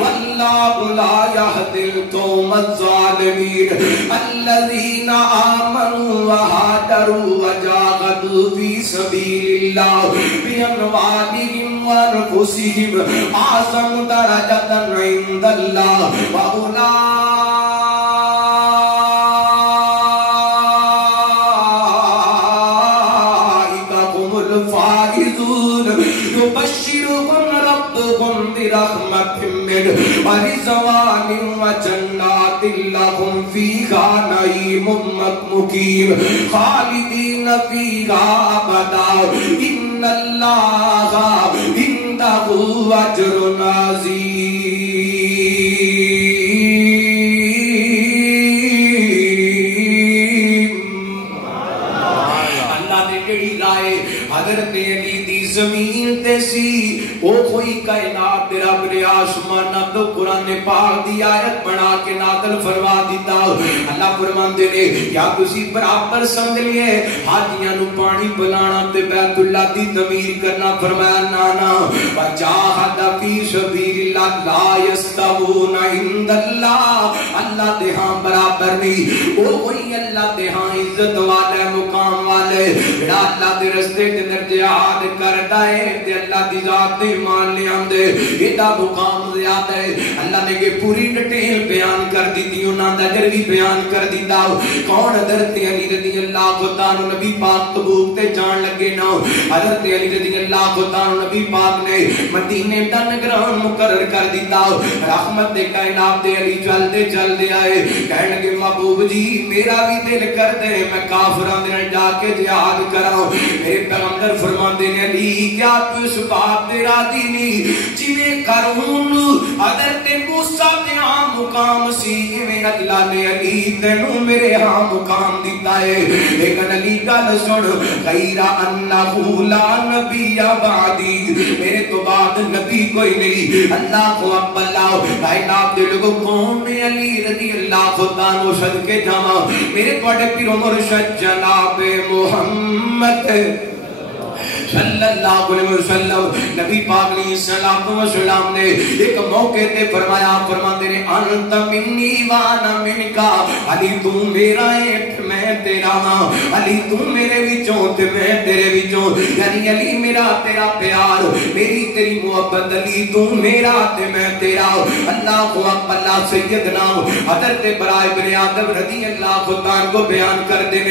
واللہ لا یہدی القوم الظالمین الذین آمنوا وہاجروا وجاہدوا فی سبیل اللہ باموالہم وانفسہم اعظم درجۃ عند اللہ واولئک يبشركم ربكم برحمة منه ورضوان وجنات لهم فيها نعيم مقيم خالدين فيها أبدا إن الله عنده أجر عظيم اللہ نے کیڑی لائے حضرت علی دی زمین تے سی او کوئی کائنات دے رب نے آسمان تو قرآن پاک دی آیت بنا کے نازل فرما دیتا اللہ فرماندے نے کیا تسی برابر سمجھ لیے حاجیاں نو پانی پلانا تے بیت اللہ دی تعمیر کرنا فرمایا نانا وجاہد فی سبیل اللہ لا یستوون عند اللہ اللہ دے ہاں برابر نہیں او کوئی اللہ دے ہاں عزت والے مقام والے جڑا اللہ دے رستے دے اندر جہاد کردا ہے تے اللہ دی ذات تے ایمان لے آندے ایڈا مقام زیادہ ہے اللہ نے کہ پوری ڈیٹیل بیان کر دی انہاں دا اجر بھی بیان کر دیتا کون حضرت علی رضی اللہ عنہ نبی پاک تبوک تے جان لگے نا حضرت علی رضی اللہ عنہ نبی پاک نے مدینے دا نگران مقرر کر دیتا رحمت دے کائنات دے علی چل دے آئے کہنے لگے محبوب جی میرا بھی دل کرتے میں کافراں دے نال جا کے جہاد کراں میرے پیغمبر فرماندے نے علی کیا تو اس بات دے راضی نہیں جویں قارون حضرت موسیٰ دے ہاں مقام سی ایویں اللہ نے علی تینوں میرے ہاں مقام دیتا ہے لیکن علی گل سن غیر انہ لا نبی بعدی میرے تو بعد نبی کوئی نہیں اللہ کو اللہ کائنات دے لوگوں کون نے علی رضی اللہ عنہ صدقے جاواں میرے بڑے پیر مرشد جناب محمد صلی اللہ علیہ وسلم نبی پاک علیہ السلام نے ایک موقع تے فرمایا فرماتے نے انت منی وانا منکا علی تو میرا ہے میں تیرا ہاں علی تو میرے وچوں تے میں تیرے وچوں یعنی علی میرا تیرا پیار میری تیری محبت علی تو میرا تے میں تیرا اللہ اللہ سیدنا حضرت برائے بن آدم رضی اللہ عنہ کو بیان کر دے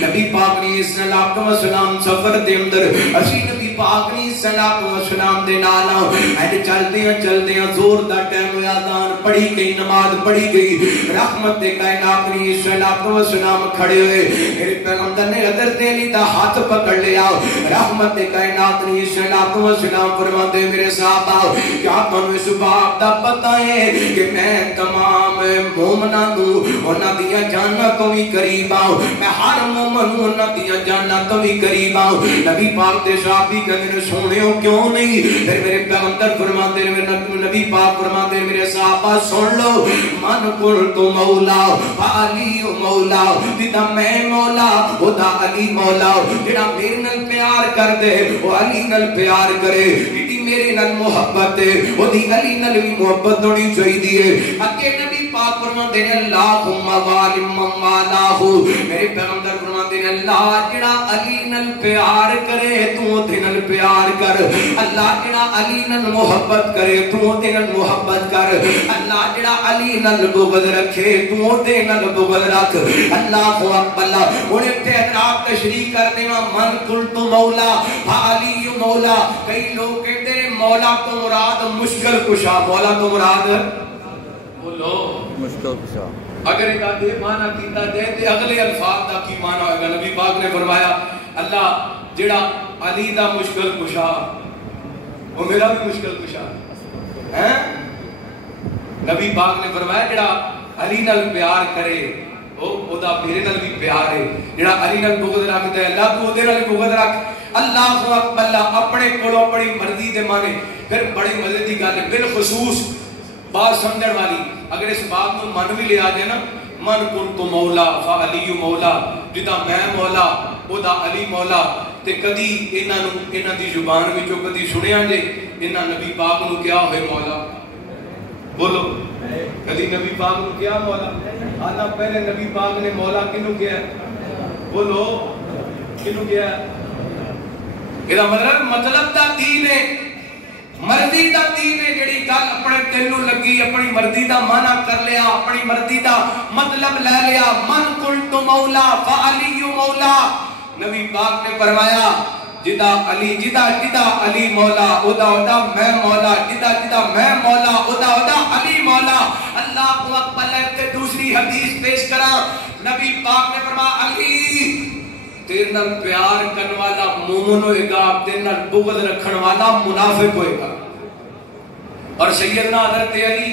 نبی پاک علیہ السلام سفر دے اندر اسی نبی پاک علیہ السلام دے نالا اینڈ چلدے ہیں زور دا ٹائم ہویا اذان پڑھی گئی نماز پڑھی گئی رحمت دے کائنات علیہ السلام کھڑے ہوئے میرے پیغمبر نے حضرت علی دا ہاتھ پکڑ لیا رحمت دے کائنات علیہ السلام فرماتے میرے صحابہ کیا تمہیں اس بات دا پتہ ہے کہ میں تمام مومناں نوں انہاں دیاں جاناں تو بھی قریب ہوں میں ہر مومن نوں انہاں دیاں جاناں تو بھی قریب ہوں نبی پاک دے صحابی کہندے سونے ہو کیوں نہیں پھر میرے پیغمبر فرماتے ہیں نبی پاک فرماتے ہیں میرے صحابہ سن لو من قلت مولا علی مولا جدا میں مولا خدا علی مولا جڑا میرے نال پیار کر دے وہ علی نال پیار کرے جڑی میرے نال محبت ہے وہ دی علی نال بھی محبت ہونی چاہیے اگے نبی پاک فرماتے ہیں اللہم ظالم مالا میرے پیغمبر فرماتے ہیں اللہ جڑا علی نال پیار کرے تو دے نال پیار کر اللہ جڑا علی نال محبت کرے تو دے نال محبت کر اللہ جڑا علی نال بغض رکھے تو دے نال بغض رکھ اللہ اکبر انہیں اعتراف تشریح کر دے من قلت مولا علی مولا کئی لوگ کہتے ہیں مولا تو مراد مشکل کشا مولا تو مراد بولو مشکل کشا اگر یہ معنی کیتا جائے تو اگلے الفاظ کا کی معنی ہوگا؟ نبی پاک نے فرمایا اللہ جڑا علی دا مشکل کشا وہ میرا بھی مشکل کشا ہے. نبی پاک نے فرمایا جڑا علی نال پیار کرے او دا میرے نال بھی پیار ہے. جڑا علی نال بغض رکھتا ہے اللہ تو دے نال بغض رکھ. اللہ اکبر. اللہ اپنے کولو اپنی مرضی دے مانے. پھر بڑی مزے دی گل ہے بالخصوص بات سمجھن والی. اگر اس بات کو من بھی لیا جائے نا من کنت مولا فعلی مولا جدا میں مولا او دا علی مولا. تے کدی انہاں دی زبان وچوں کدی سنیا جے انہاں نبی پاک نو کیا ہوئے مولا؟ بولو کدی نبی پاک نو کیا مولا؟ آنا پہلے نبی پاک نے مولا کنو کیا؟ بولو کنو کیا؟ یہ مطلب دا دین ہے مرضی دا دین ہے. جڑی گل اپنے دل نو لگی اپنی مرضی دا معنی کر لیا اپنی مرضی دا مطلب لے لیا. من قلت مولا فعلی مولا. نبی پاک نے فرمایا جدا علی مولا ادا میں مولا جدا میں مولا ادا علی مولا. اللہ کو اکبر. تے دوسری حدیث پیش کرا نبی پاک نے فرمایا علی تیرے نال پیار کرنے والا مومن ہوئے گا تیرے نال بغض رکھن والا منافق ہوئے گا. اور سیدنا حضرت علی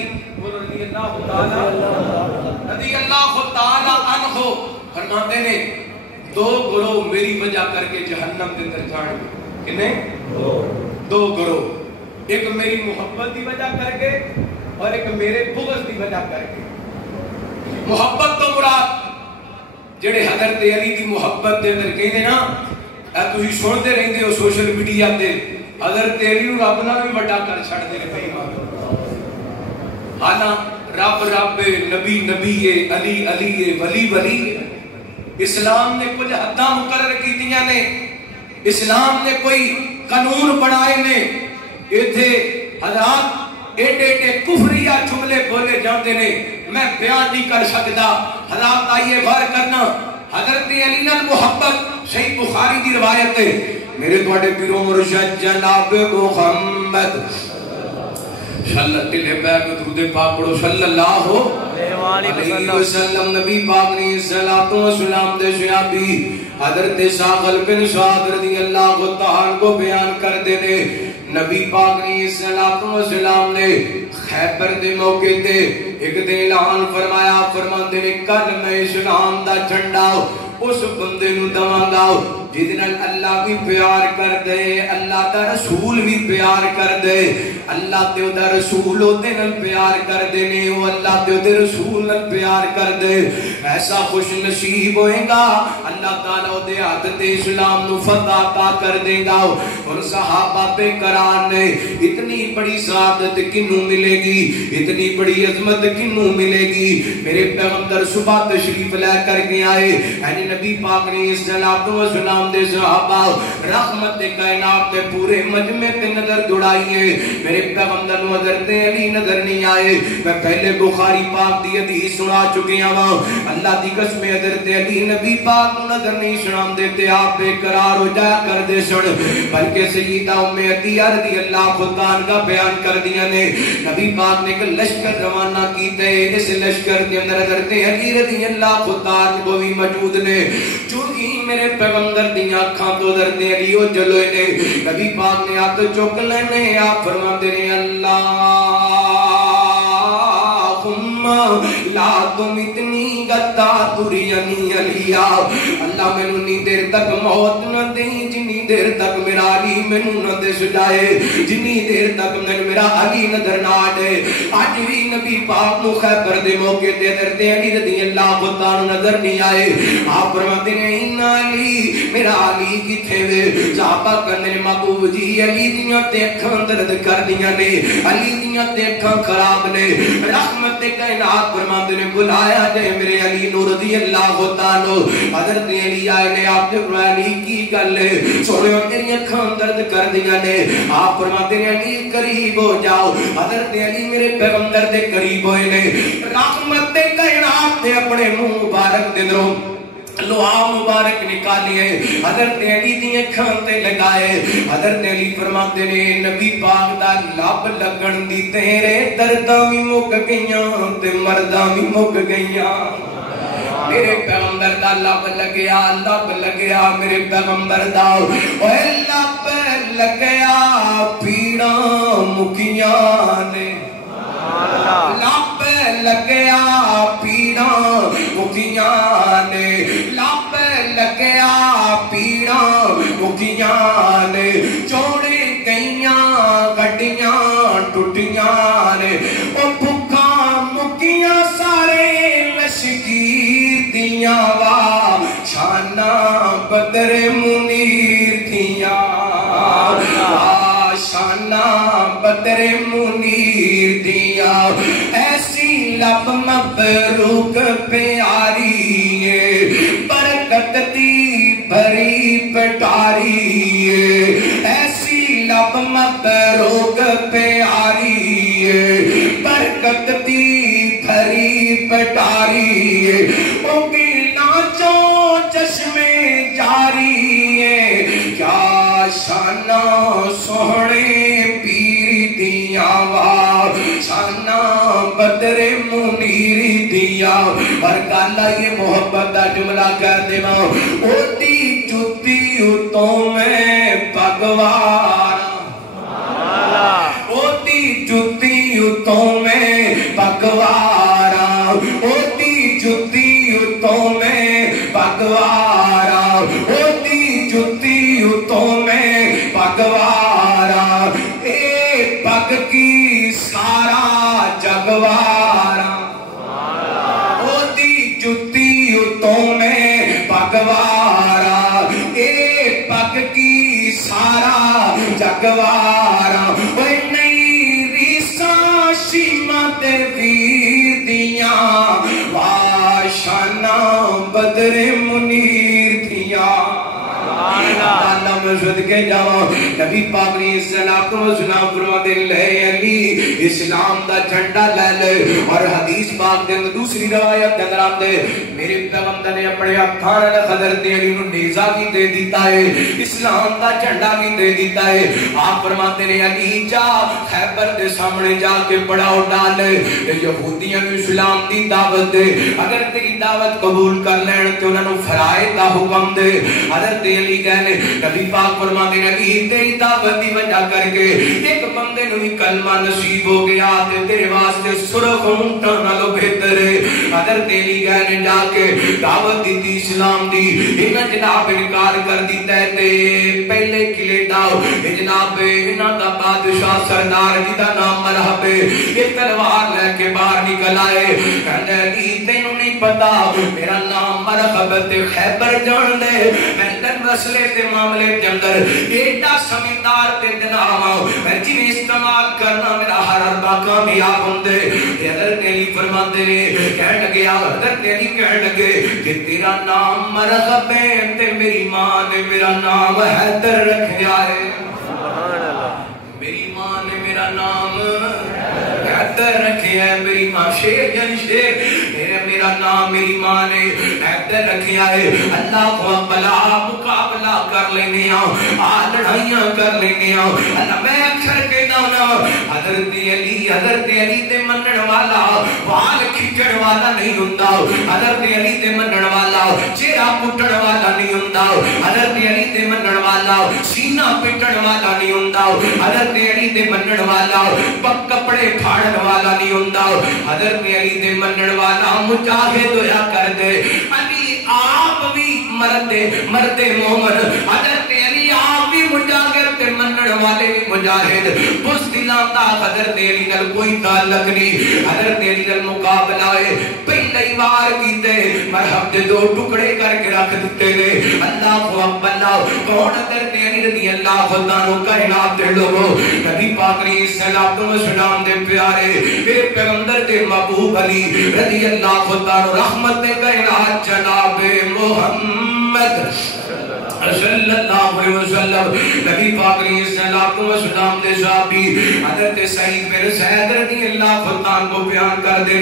رضی اللہ تعالی عنہ فرماتے نے دو گروہ میری وجہ کر کے جہنم کے اندر جان گے. کنے؟ دو گروہ. ایک میری محبت کی وجہ کر کے اور ایک میرے بغض کی وجہ کر کے. محبت تو مراد جڑے حضرت علی دی محبت دے اندر کہندے نا اے تسی سنتے رہندے ہو سوشل میڈیا تے حضرت علی نو رب نال بھی بڑا کر چھڑ دے بے ایمان. حالاں رب رب نبی نبی علی علی ولی ولی. اسلام نے کچھ حداں مقرر کیتیاں نے. اسلام نے کوئی قانون بنائے نے. ایتھے حضرات ایڈے ایڈے کفریہ جملے بولے جاندے نے میں بیان نہیں کر سکتا. حضرات آئیے غور کرنا حضرت علی نال محبت صحیح بخاری دی روایت ہے. میرے تواڈے پیرو مرشد جناب محمد صلی اللہ علیہ وسلم. نبی پاک نے صلاۃ و سلام دے صحابی حضرت ساغل بن سعد رضی اللہ تعالی کو بیان کرتے نے. نبی پاک نے صلاۃ و سلام نے خیبر دے موقع تے ایک دن اعلان فرمایا فرماندے نے کل میں اسلام دا جھنڈا اس بندے نو دواں گا جس نال اللہ بھی پیار کر دے اللہ دا رسول بھی پیار کر دے. اللہ تے دا رسول دے نال پیار کر دے نے او اللہ تے دے رسول نال پیار کر دے. ایسا خوش نصیب ہوئے گا اللہ تعالیٰ دے ہاتھ تے اسلام نو فتح عطا کر دے گا. اور صحابہ پہ کران نے اتنی بڑی سعادت کنوں ملے گی اتنی بڑی عظمت کنوں ملے گی. میرے پیغمبر صبح تشریف لے کر کے آئے یعنی نبی پاک نے صلاۃ و سلام دے صحابہ رحمت کائنات دے پورے مجمع تے نظر دوڑائیے. میرے پیغمبر نو حضرت علی نظر نہیں آئے. میں پہلے بخاری پاک دی حدیث سنا چکے ہاں. اللہ دی قسم حضرت علی نبی پاک نو نظر نہیں سنان دیتے آپ بے قرار ہو جایا کر دے سن بلکہ سیدہ ام عطیہ رضی اللہ خدان کا بیان کر دیا نے. نبی پاک نے ایک لشکر روانہ کیتے اس لشکر کے اندر حضرت علی رضی اللہ خدان کو بھی موجود نے. چونکہ میرے پیغمبر دی آنکھاں تو حضرت علی او جلوے نے. نبی پاک نے ہاتھ چوک لینے آپ فرماتے ہیں اللہم لا تم اتنی گتا ترینی علیہ. اللہ میں نی دیر تک موت نہ دیں جنی دیر تک میرا علی میں نہ دے سجائے جنی دیر تک میرا علی نظر نہ آڈے. آج بھی نبی پاک نو خیبر دے موقع دے حضرت علی رضی اللہ عنہ نظر نہیں آئے. آپ فرماتے ہیں ان علی میرا علی کتھے وے. صحابہ کہندے نے محبوب جی علی دیاں تے اکھاں درد کر دیاں نے علی دیاں تے اکھاں خراب نے. رحمت کائنات فرماتے نے بلایا جائے میرے علی نور رضی اللہ تعالی. حضرت علی آئے نے آپ نے فرمایا علی کی گل ہے سونے تیری اکھاں درد کر دیاں نے. آپ فرماتے ہیں علی قریب ہو جاؤ. حضرت علی میرے پیغمبر دے قریب ہوئے نے. رحمت کائنات نے اپنے منہ مبارک دے اندروں لوہا مبارک نکالیے حضرت علی دی اکھاں تے لگائے حضرت علی فرماتے نے نبی پاک دا لب لگن دی تیرے درداں بھی مک گئیاں تے مرداں بھی مک گئیاں میرے پیغمبر دا لب لگیا میرے پیغمبر دا اوے لب لگیا پیڑاں مکیاں نے لب لگیا پیڑاں مکیاں نے لب لگیا پیڑاں مکیاں نے چوڑے گئیاں گڈیاں ٹوٹیاں نے او بھکاں مکیاں سارے لشکیر دیاں وا شانہ بدر منیر دیاں شانہ بدر منیر دیا ایسی لب مبروک پیاری ہے برکت دی بھری پٹاری ہے ایسی لب مبروک پیاری ہے برکت دی بھری پٹاری ہے او گینا چو چشمے جاری ہے کیا شانہ سوہنے پیر دیاں وا شانہ بدر منیر دیاں اور گالا یہ محبت دا جملہ کہہ دینا اوٹی جتی اتوں میں پگوارا اوٹی جتی اتوں میں پگوارا اوٹی جتی اتوں میں پگوارا اوٹی جتی اتوں میں پگوارا اے پگ کی سارا جگوارا اوٹی جتی اتوں میں پگوارا اے پگ کی سارا جگوارا اوے نئی ریساں شیمت ویر دیاں وا شانہ بدر منیر دیاں اللہ مجھد کے جاؤ نبی پاک نے سلام فرماتے لے علی اسلام دا جھنڈا لے لے اور حدیث پاک دے دوسری روایت کے اندر آتے میرے پیغمبر نے اپنے ہتھاں نال حضرت علی نو نیزہ بھی دے دیتا ہے اسلام دا جھنڈا بھی دے دیتا ہے آپ فرماتے نے علی جا خیبر دے سامنے جا کے پڑاؤ ڈال یہودیاں نو اسلام دی دعوت دے اگر تیری دعوت قبول کر لین تے انہاں نو فرائض دا حکم دے حضرت علی کہنے نبی پاک فرماتے ہیں علی تیری دعوت دی وجہ کر کے ایک بندے نو کلمہ نصیب ہو گیا تے تیرے واسطے سرخ اونٹاں نالوں بہتر ہے حضرت علی کہنے جا کے دعوت دی اسلام دی انہاں جناب انکار کر دیتا ہے تے پہلے قلعے دا جناب انہاں دا بادشاہ سردار جی دا نام مرحب ہے یہ تلوار لے کے باہر نکل آئے کہنے علی تینوں نہیں پتا میرا نام مرحب تے خیبر جان دے میں مسئلے تے معاملے کے اندر ایڈا سمجھدار تے جناب میں جنہیں استعمال کرنا میرا ہر اربا کامیاب ہوندے حضرت علی فرماتے کہنے لگے حضرت علی کہنے لگے کہ تیرا نام مرغب ہے تے میری ماں نے میرا نام حیدر رکھیا ہے میری ماں نے میرا نام حیدر رکھیا ہے میری ماں شیر یعنی شیر میرا نام میری ماں نے حیدر رکھیا ہے اللہ کو بلا مقابلہ کر لینے لڑائیاں کر لینے اللہ میں اکثر کہنا ہونا حضرت علی تے منن والا وال کھچڑ والا نہیں ہوندا حضرت علی تے منن والا چہرہ پٹن والا نہیں ہوندا حضرت علی تے منن والا سینہ پٹن والا نہیں ہوندا حضرت علی تے منن والا کپڑے پھاڑن والا نہیں ہوندا حضرت علی تے منن والا مجاہد ہویا کر دے علی آپ بھی مرد مومن حضرت علی آپ بھی مجاہد تے منن والے بھی مجاہد بزدلاں دا حضرت علی نال کوئی تعلق نہیں حضرت علی نال مقابلہ ہے پہلی بار کیتے مرحب دے دو ٹکڑے کر کے رکھ دیتے نے اللہ اکبر کون حضرت علی رضی اللہ عنہ کائنات دے لوگوں نبی پاک علیہ الصلوۃ والسلام دے پیارے میرے پیغمبر دے محبوب علی رضی اللہ عنہ رحمت کائنات جناب محمد صلی اللہ علیہ وسلم نبی پاک علیہ الصلوۃ والسلام دے صحابی حضرت سعید بن زید رضی اللہ عنہ کو بیان کر دے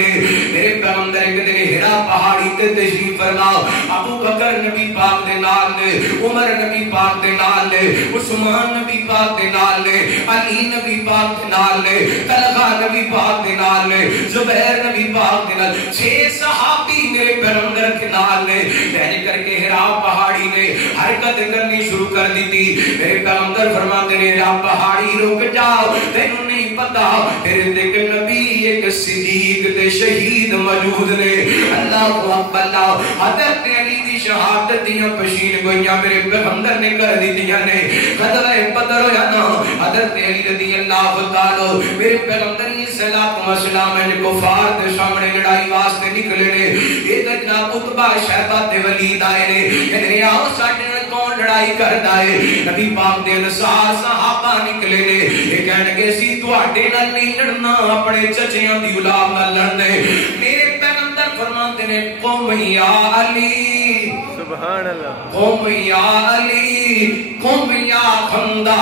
میرے پیغمبر ایک دن ہرا پہاڑی تے تشریف فرما ابو بکر نبی پاک دے نال نے عمر نبی پاک دے نال نے عثمان نبی پاک دے نال نے علی نبی پاک دے نال نے طلحہ نبی پاک دے نال نے زبیر نبی پاک دے نال 6 صحابی میرے پیغمبر کے نال نے پہلے کر کے ہرا پہاڑی نے حرکت کرنی شروع کر دی تھی میرے پیغمبر فرماتے ہیں ہرا پہاڑی رک جاؤ تینوں نہیں پتا تیرے دیکھ نبی ایک صدیق تے شہید موجود نے اللہ اکبر حضرت علی دی شہادت دیاں پشین گوئیاں میرے پیغمبر نے کر دی دیاں نے غزوہ بدر ہویا نا حضرت علی رضی اللہ تعالی میرے پیغمبر صلی اللہ علیہ وسلم نے کفار دے سامنے لڑائی واسطے نکلے نے یہ جناب عتبہ شیبہ تے ولید آئے نے کہ آؤ ساڈے نال کون لڑائی کردا ہے نبی پاک دے انصار صحابہ نکلے نے یہ کہن گے سی تواڈے نال نہیں لڑنا اپنے چچیاں دی اولاد نال لڑنا ہے میرے پیغمبر فرماتے نے قوم یا علی سبحان اللہ قوم یا علی قوم یا خندہ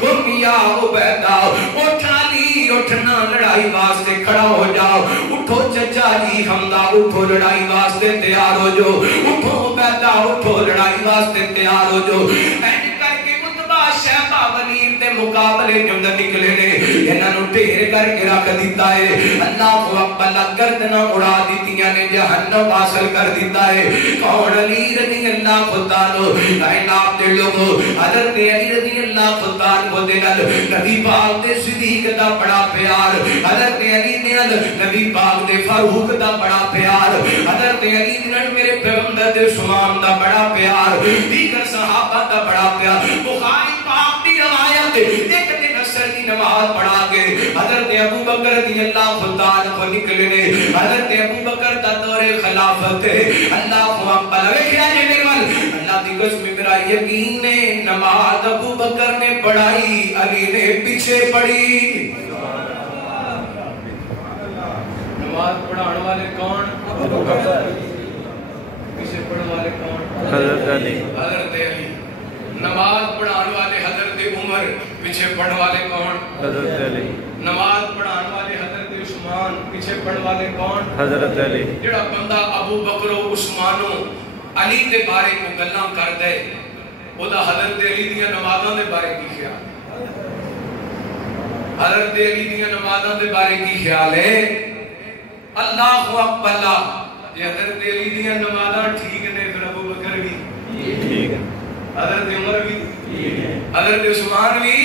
قوم یا عبیدہ اٹھ علی اٹھنا لڑائی واسطے کھڑا ہو جاؤ اٹھو چچا جی حمدہ اٹھو لڑائی واسطے تیار ہو جو اٹھو عبیدہ اٹھو لڑائی واسطے تیار ہو جو اینڈ کر کے عتبہ شیبہ ولید دے مقابلے جو نکلے نے انہاں نوں ڈھیر کر کے رکھ دیتا ہے اللہ اکبر گردناں اڑا دیتیاں نے جہنم حاصل کر دیتا ہے کون علی رضی اللہ تعالی کائنات دے لوگوں حضرت علی رضی اللہ تعالی دے نال نبی پاک دے صدیق دا بڑا پیار حضرت علی دے نال نبی پاک دے فاروق دا بڑا پیار حضرت علی دے نال میرے پیغمبر دے عثمان دا بڑا پیار دیگر صحابہ دا بڑا پیار بخاری پاک دی روایت ایک دن عصر دی نماز پڑھا کے حضرت ابو بکر رضی اللہ تعالی کو نکلے نے حضرت ابو بکر دا دور خلافت ہے اللہ اکبر ویکھیا جے میرے وال اللہ دی قسم میرا یقین ہے نماز ابو بکر نے پڑھائی علی نے پیچھے پڑھی نماز پڑھانے والے کون ابو بکر پیچھے پڑھنے والے کون حضرت علی نماز پڑھانے والے حضرت عمر پیچھے پڑھنے والے کون حضرت علی نماز پڑھانے والے حضرت عثمان پیچھے پڑھنے والے کون حضرت علی جڑا بندہ ابو بکر و عثمان و علی دے بارے کو گلاں کردا ہے او دا حضرت علی دیاں نمازاں دے بارے کی خیال حضرت علی دیاں نمازاں دے بارے کی خیال ہے اللہ اکبر یہ حضرت علی دیاں نمازاں ٹھیک نے پھر ابو بکر بھی ٹھیک ہے حضرت عمر بھی حضرت عثمان بھی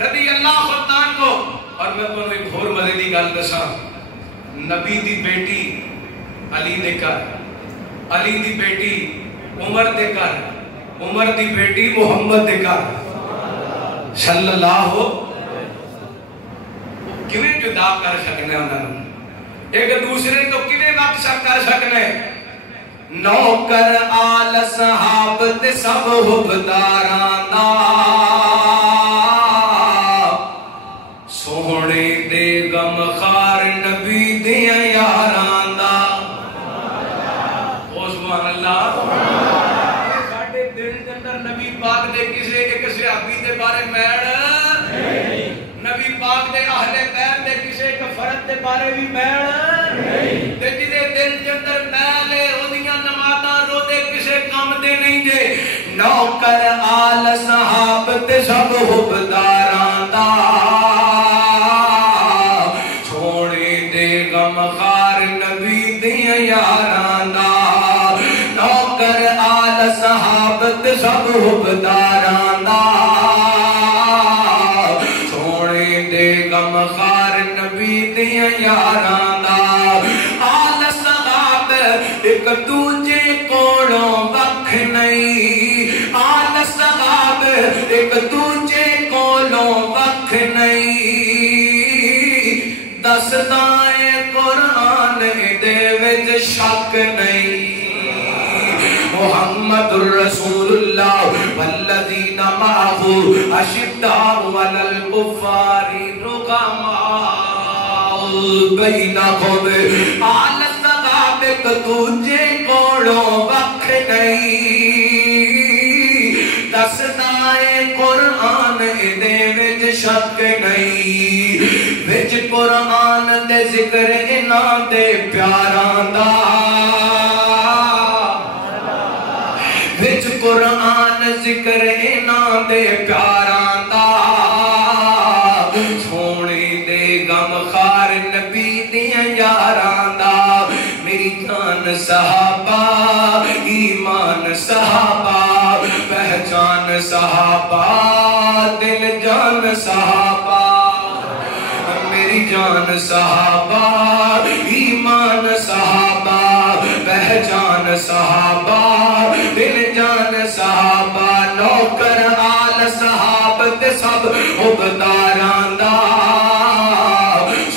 رضی اللہ عنہ کو اور میں تمہیں ایک اور مزے دی گل دساں نبی دی بیٹی علی دے گھر علی دی بیٹی عمر دے گھر عمر دی بیٹی محمد دے گھر صلی اللہ کیویں جدا کر سکنے انہاں ایک دوسرے کو کیویں وقت کر سکنے نوکر آل صحاب تے سب حبداراں دا سوہنے دے غم خار نبی دیاں یاراں دا او سبحان اللہ ساڈے دل دے اندر نبی پاک دے کسے ایک صحابی دے بارے میڑ نہیں نبی پاک دے اہل بیت دے کسے ایک فرد دے بارے بھی میڑ نہیں تے جدے دل دے اندر میل ہے اودیاں نمازاں روزے کسے کم دے نہیں جے نوکر آل صحاب تے سب حبداراں دا سونے دے غم خار نبی دیاں یاراں دا نوکر آل صحاب تے سب حبداراں دا سونے دے غم خار نبی دیاں یاراں دا آل صحاب ایک دوجے کولوں وکھ نہیں آل صحاب ایک دوجے کولوں وکھ نہیں دسدا اے قرآن دے وچ شک نہیں محمد رسول اللہ والذین معه اشداء علی الکفار رحماء بینہم آل صحاب ایک دوجے کولوں وکھ نہیں دسدا اے قرآن دے وچ شک نہیں وچ قرآن دے ذکر انہاں دے پیاراں دا وچ قرآن ذکر انہاں دے پیاراں دا سونے دے غم خار نبی دیاں یاراں دا میری جان صحابہ ایمان صحابہ پہچان صحابہ دل جان صحابہ میری جان صحابہ ایمان صحابہ پہچان صحابہ دل جان صحابہ نوکر آل صحابت سب عبداراں دا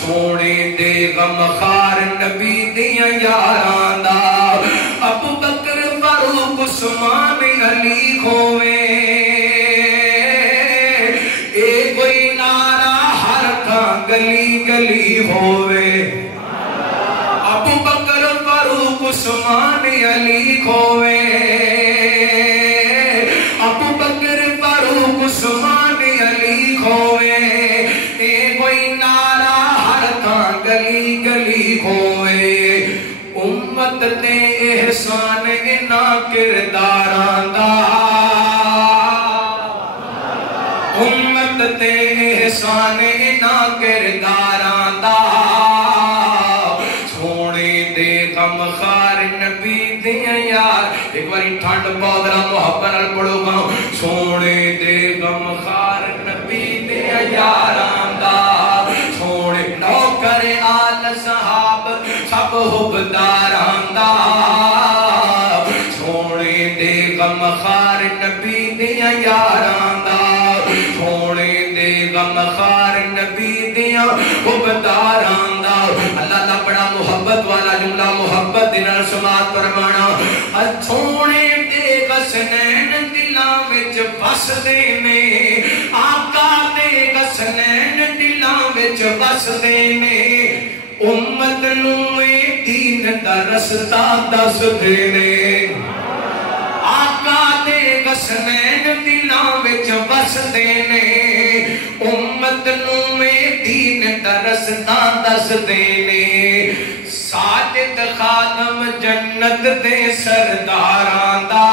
سونے دے غم خار نبی دیاں یاراں دا ابو بکر فاروق عثمان علی کھوے اے کوئی نعرہ ہر تھاں گلی گلی ہووے ابو بکر فاروق عثمان علی کھوے ابو بکر فاروق عثمان علی کھوے اے کوئی نعرہ ہر تھاں گلی گلی ہووے امت تے احسان انہاں کرداراں دا امت تے احسان انہاں کرداراں دا سونے دے غم خار نبی دیاں یار ایک باری ٹھنڈ پودرا محبت نال پڑھو گا سونے دے غم خار نبی دیاں یاراں دا سونے نوکر آل صحاب سب حبداراں دا سونے دے غم خار نبی دیاں یاراں دا سونے دے غم خار نبی دیاں حبداراں دا اللہ دا بڑا محبت والا جملہ محبت دینا سماعت فرمانا سونے دے غسنین دلاں وچ بس دینے آقا دے غسنین دلاں وچ بس دینے امت نوے دین دا رستہ دس دینے آقا دے غسنین دلاں وچ بس دینے امت نوے دین دا رستہ دس دینے ساجد خادم جنت دے سرداراں دا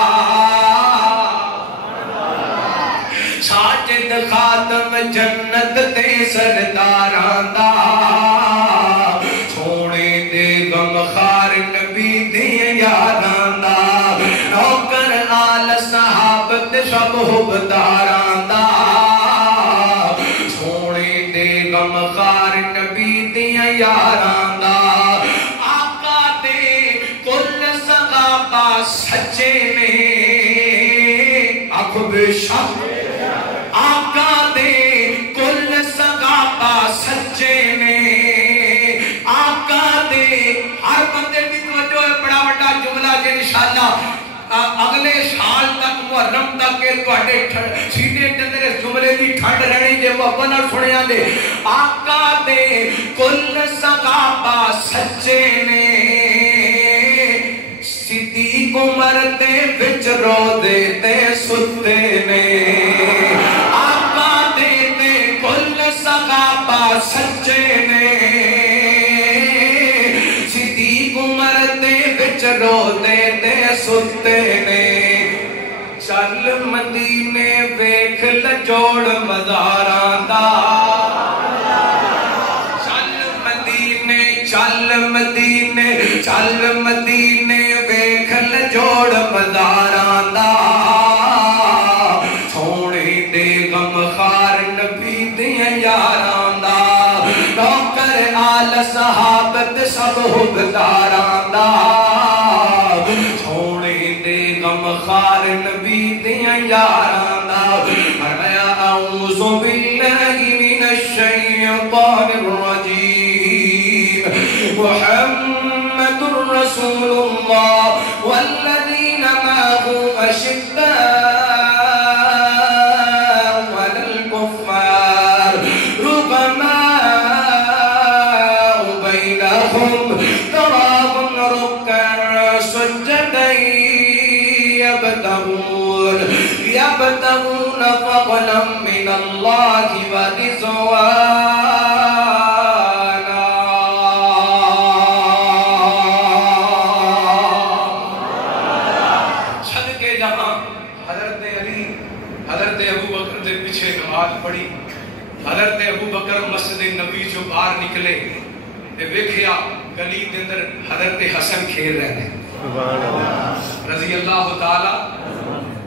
ساجد خادم جنت دے سرداراں دا سونے دے غم خار نبی دے یاراں دا نوکر آل صحابت سب حبداراں دا سونے دے غم خار نبی دے یاراں دا آقا دے کل صحابہ سچے نے آنکھوں بے شک آقا دے کل صحابہ سچے نے آقا دے ہر بندے دی توجہ ہے بڑا بڑا جملہ جے انشاءاللہ اگلے سال تک محرم تک کے تواڈے سینے اندر اس جملے دی ٹھنڈ رہنی جے محبت نال سنیا دے آقا دے کل صحابہ سچے نے صدیق عمر دے وچ روضے تے ستے نے آقا دے تے کل صحابہ سچے نے صدیق عمر دے وچ روضے تے ستے نے چل مدینے ویکھ لجوڑ مزاراں دا چل مدینے چل مدینے ویکھ لجوڑ مزاراں دا سونے دے غم خار نبی دیاں یاراں دا نوکر آل صحابت سب حبداراں دا سونے دے غم خار نبی دیاں یاراں دا فرمایا اعوذ باللہ من الشیطان الرجیم محمد رسول اللہ والذین معه أشداء على الكفار رحماء بينهم تراهم ركعا سجدا يبتغون فضلا من الله ورضوانا. صدقے جہاں حضرت علی حضرت ابو بکر کے پیچھے نماز پڑھی. حضرت ابو بکر مسجد نبی جو باہر نکلے تے ویکھیا گلی دے اندر حضرت حسن کھیل رہے ہیں رضی اللہ تعالی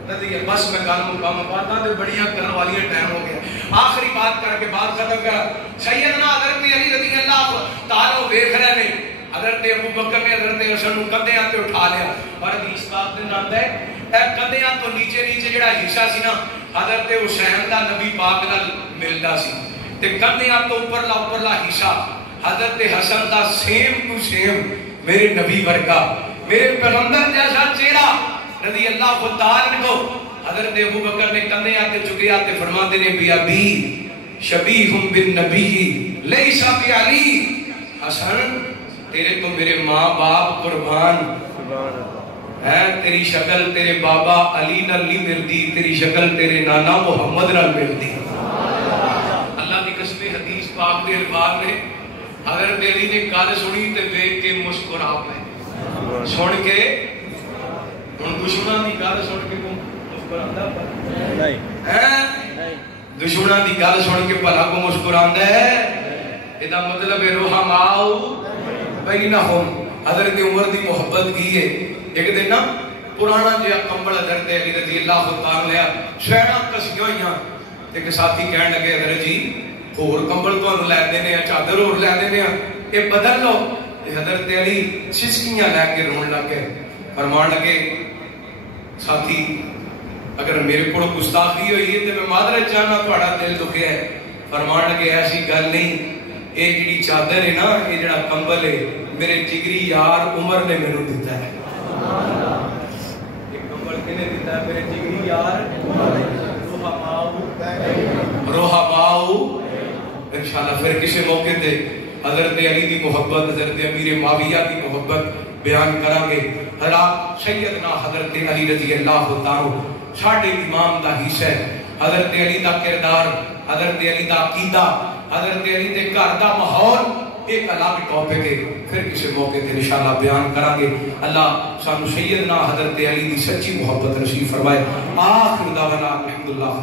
رضی. بس میں گل مقام باتاں تے بڑیاں کرن والی ٹائم ہو گیا. آخری بات کر کے بات ختم کر. سیدنا حضرت علی رضی اللہ تعالی ویکھ رہے ہیں حضرت ابو بکر نے حضرت حسن نوں کندھیاں تے اٹھا لیا. اور حدیث پاک دے اندر آندا ہے اے کندھیاں تو نیچے نیچے جڑا حصہ سی نا حضرت حسین دا نبی پاک نال ملدا سی تے کندھیاں تو اوپرلا حصہ حضرت حسن دا سیم ٹو سیم میرے نبی ورگا میرے پیغمبر جیسا چہرہ رضی اللہ تعالی عنہ. حضرت ابو بکر نے کندھیاں تے چکیا تے فرماندے نے بی ابی شبیہ بالنبی لیس بعلی. حسن تیرے تو میرے ماں باپ قربان ہے, تیری شکل تیرے بابا علی نال نہیں ملتی, تیری شکل تیرے نانا محمد نال ملتی. اللہ کی قسم حدیث پاک دے الفاظ نے حضرت علی نے گل سنی تے ویکھ کے مسکرا پے. سن کے ہن دشمناں دی گل سن کے کو مسکراندا نہیں ہے, دشمناں دی گل سن کے بھلا کو مسکراندا ہے. ادا مطلب ہے رحماء بینہم. حضرت عمر دی محبت کی ہے. ایک دن نا پرانا جہا کمبل حضرت علی رضی اللہ تعالی لیا شہڑاں کسیاں ہوئیاں ایک ساتھی کہن لگے حضرت جی اور کمبل تانوں لے دینے ہیں, چادر اور لے دینے ہیں, یہ بدل لو. حضرت علی سسکیاں لے کے رون لگ گئے. فرمان لگے ساتھی اگر میرے کو گستاخی ہوئی ہے تو میں معذرت چاہنا تہاڈا دل دکھیا ہے. فرمان لگے ایسی گل نہیں, یہ جڑی چادر ہے نا یہ جڑا کمبل ہے میرے جگری یار عمر نے مینوں دتا ہے. یہ کمبل کنے دتا ہے؟ میرے جگری یار روحباؤ. انشاءاللہ پھر کسی موقع تے حضرت علی کی محبت حضرت امیر معاویہ کی محبت بیان کریں گے. حضرت سیدنا حضرت علی رضی اللہ تعالی ساڈے امام دا حصہ ہے. حضرت علی دا کردار, حضرت علی دا عقیدہ, حضرت علی دے گھر دا ماحول ایک الگ ٹاپک ہے. پھر کسی موقع تے انشاءاللہ بیان کریں گے. اللہ سانو سیدنا حضرت علی دی سچی محبت نصیب فرمائے. آخر دعوانا الحمدللہ.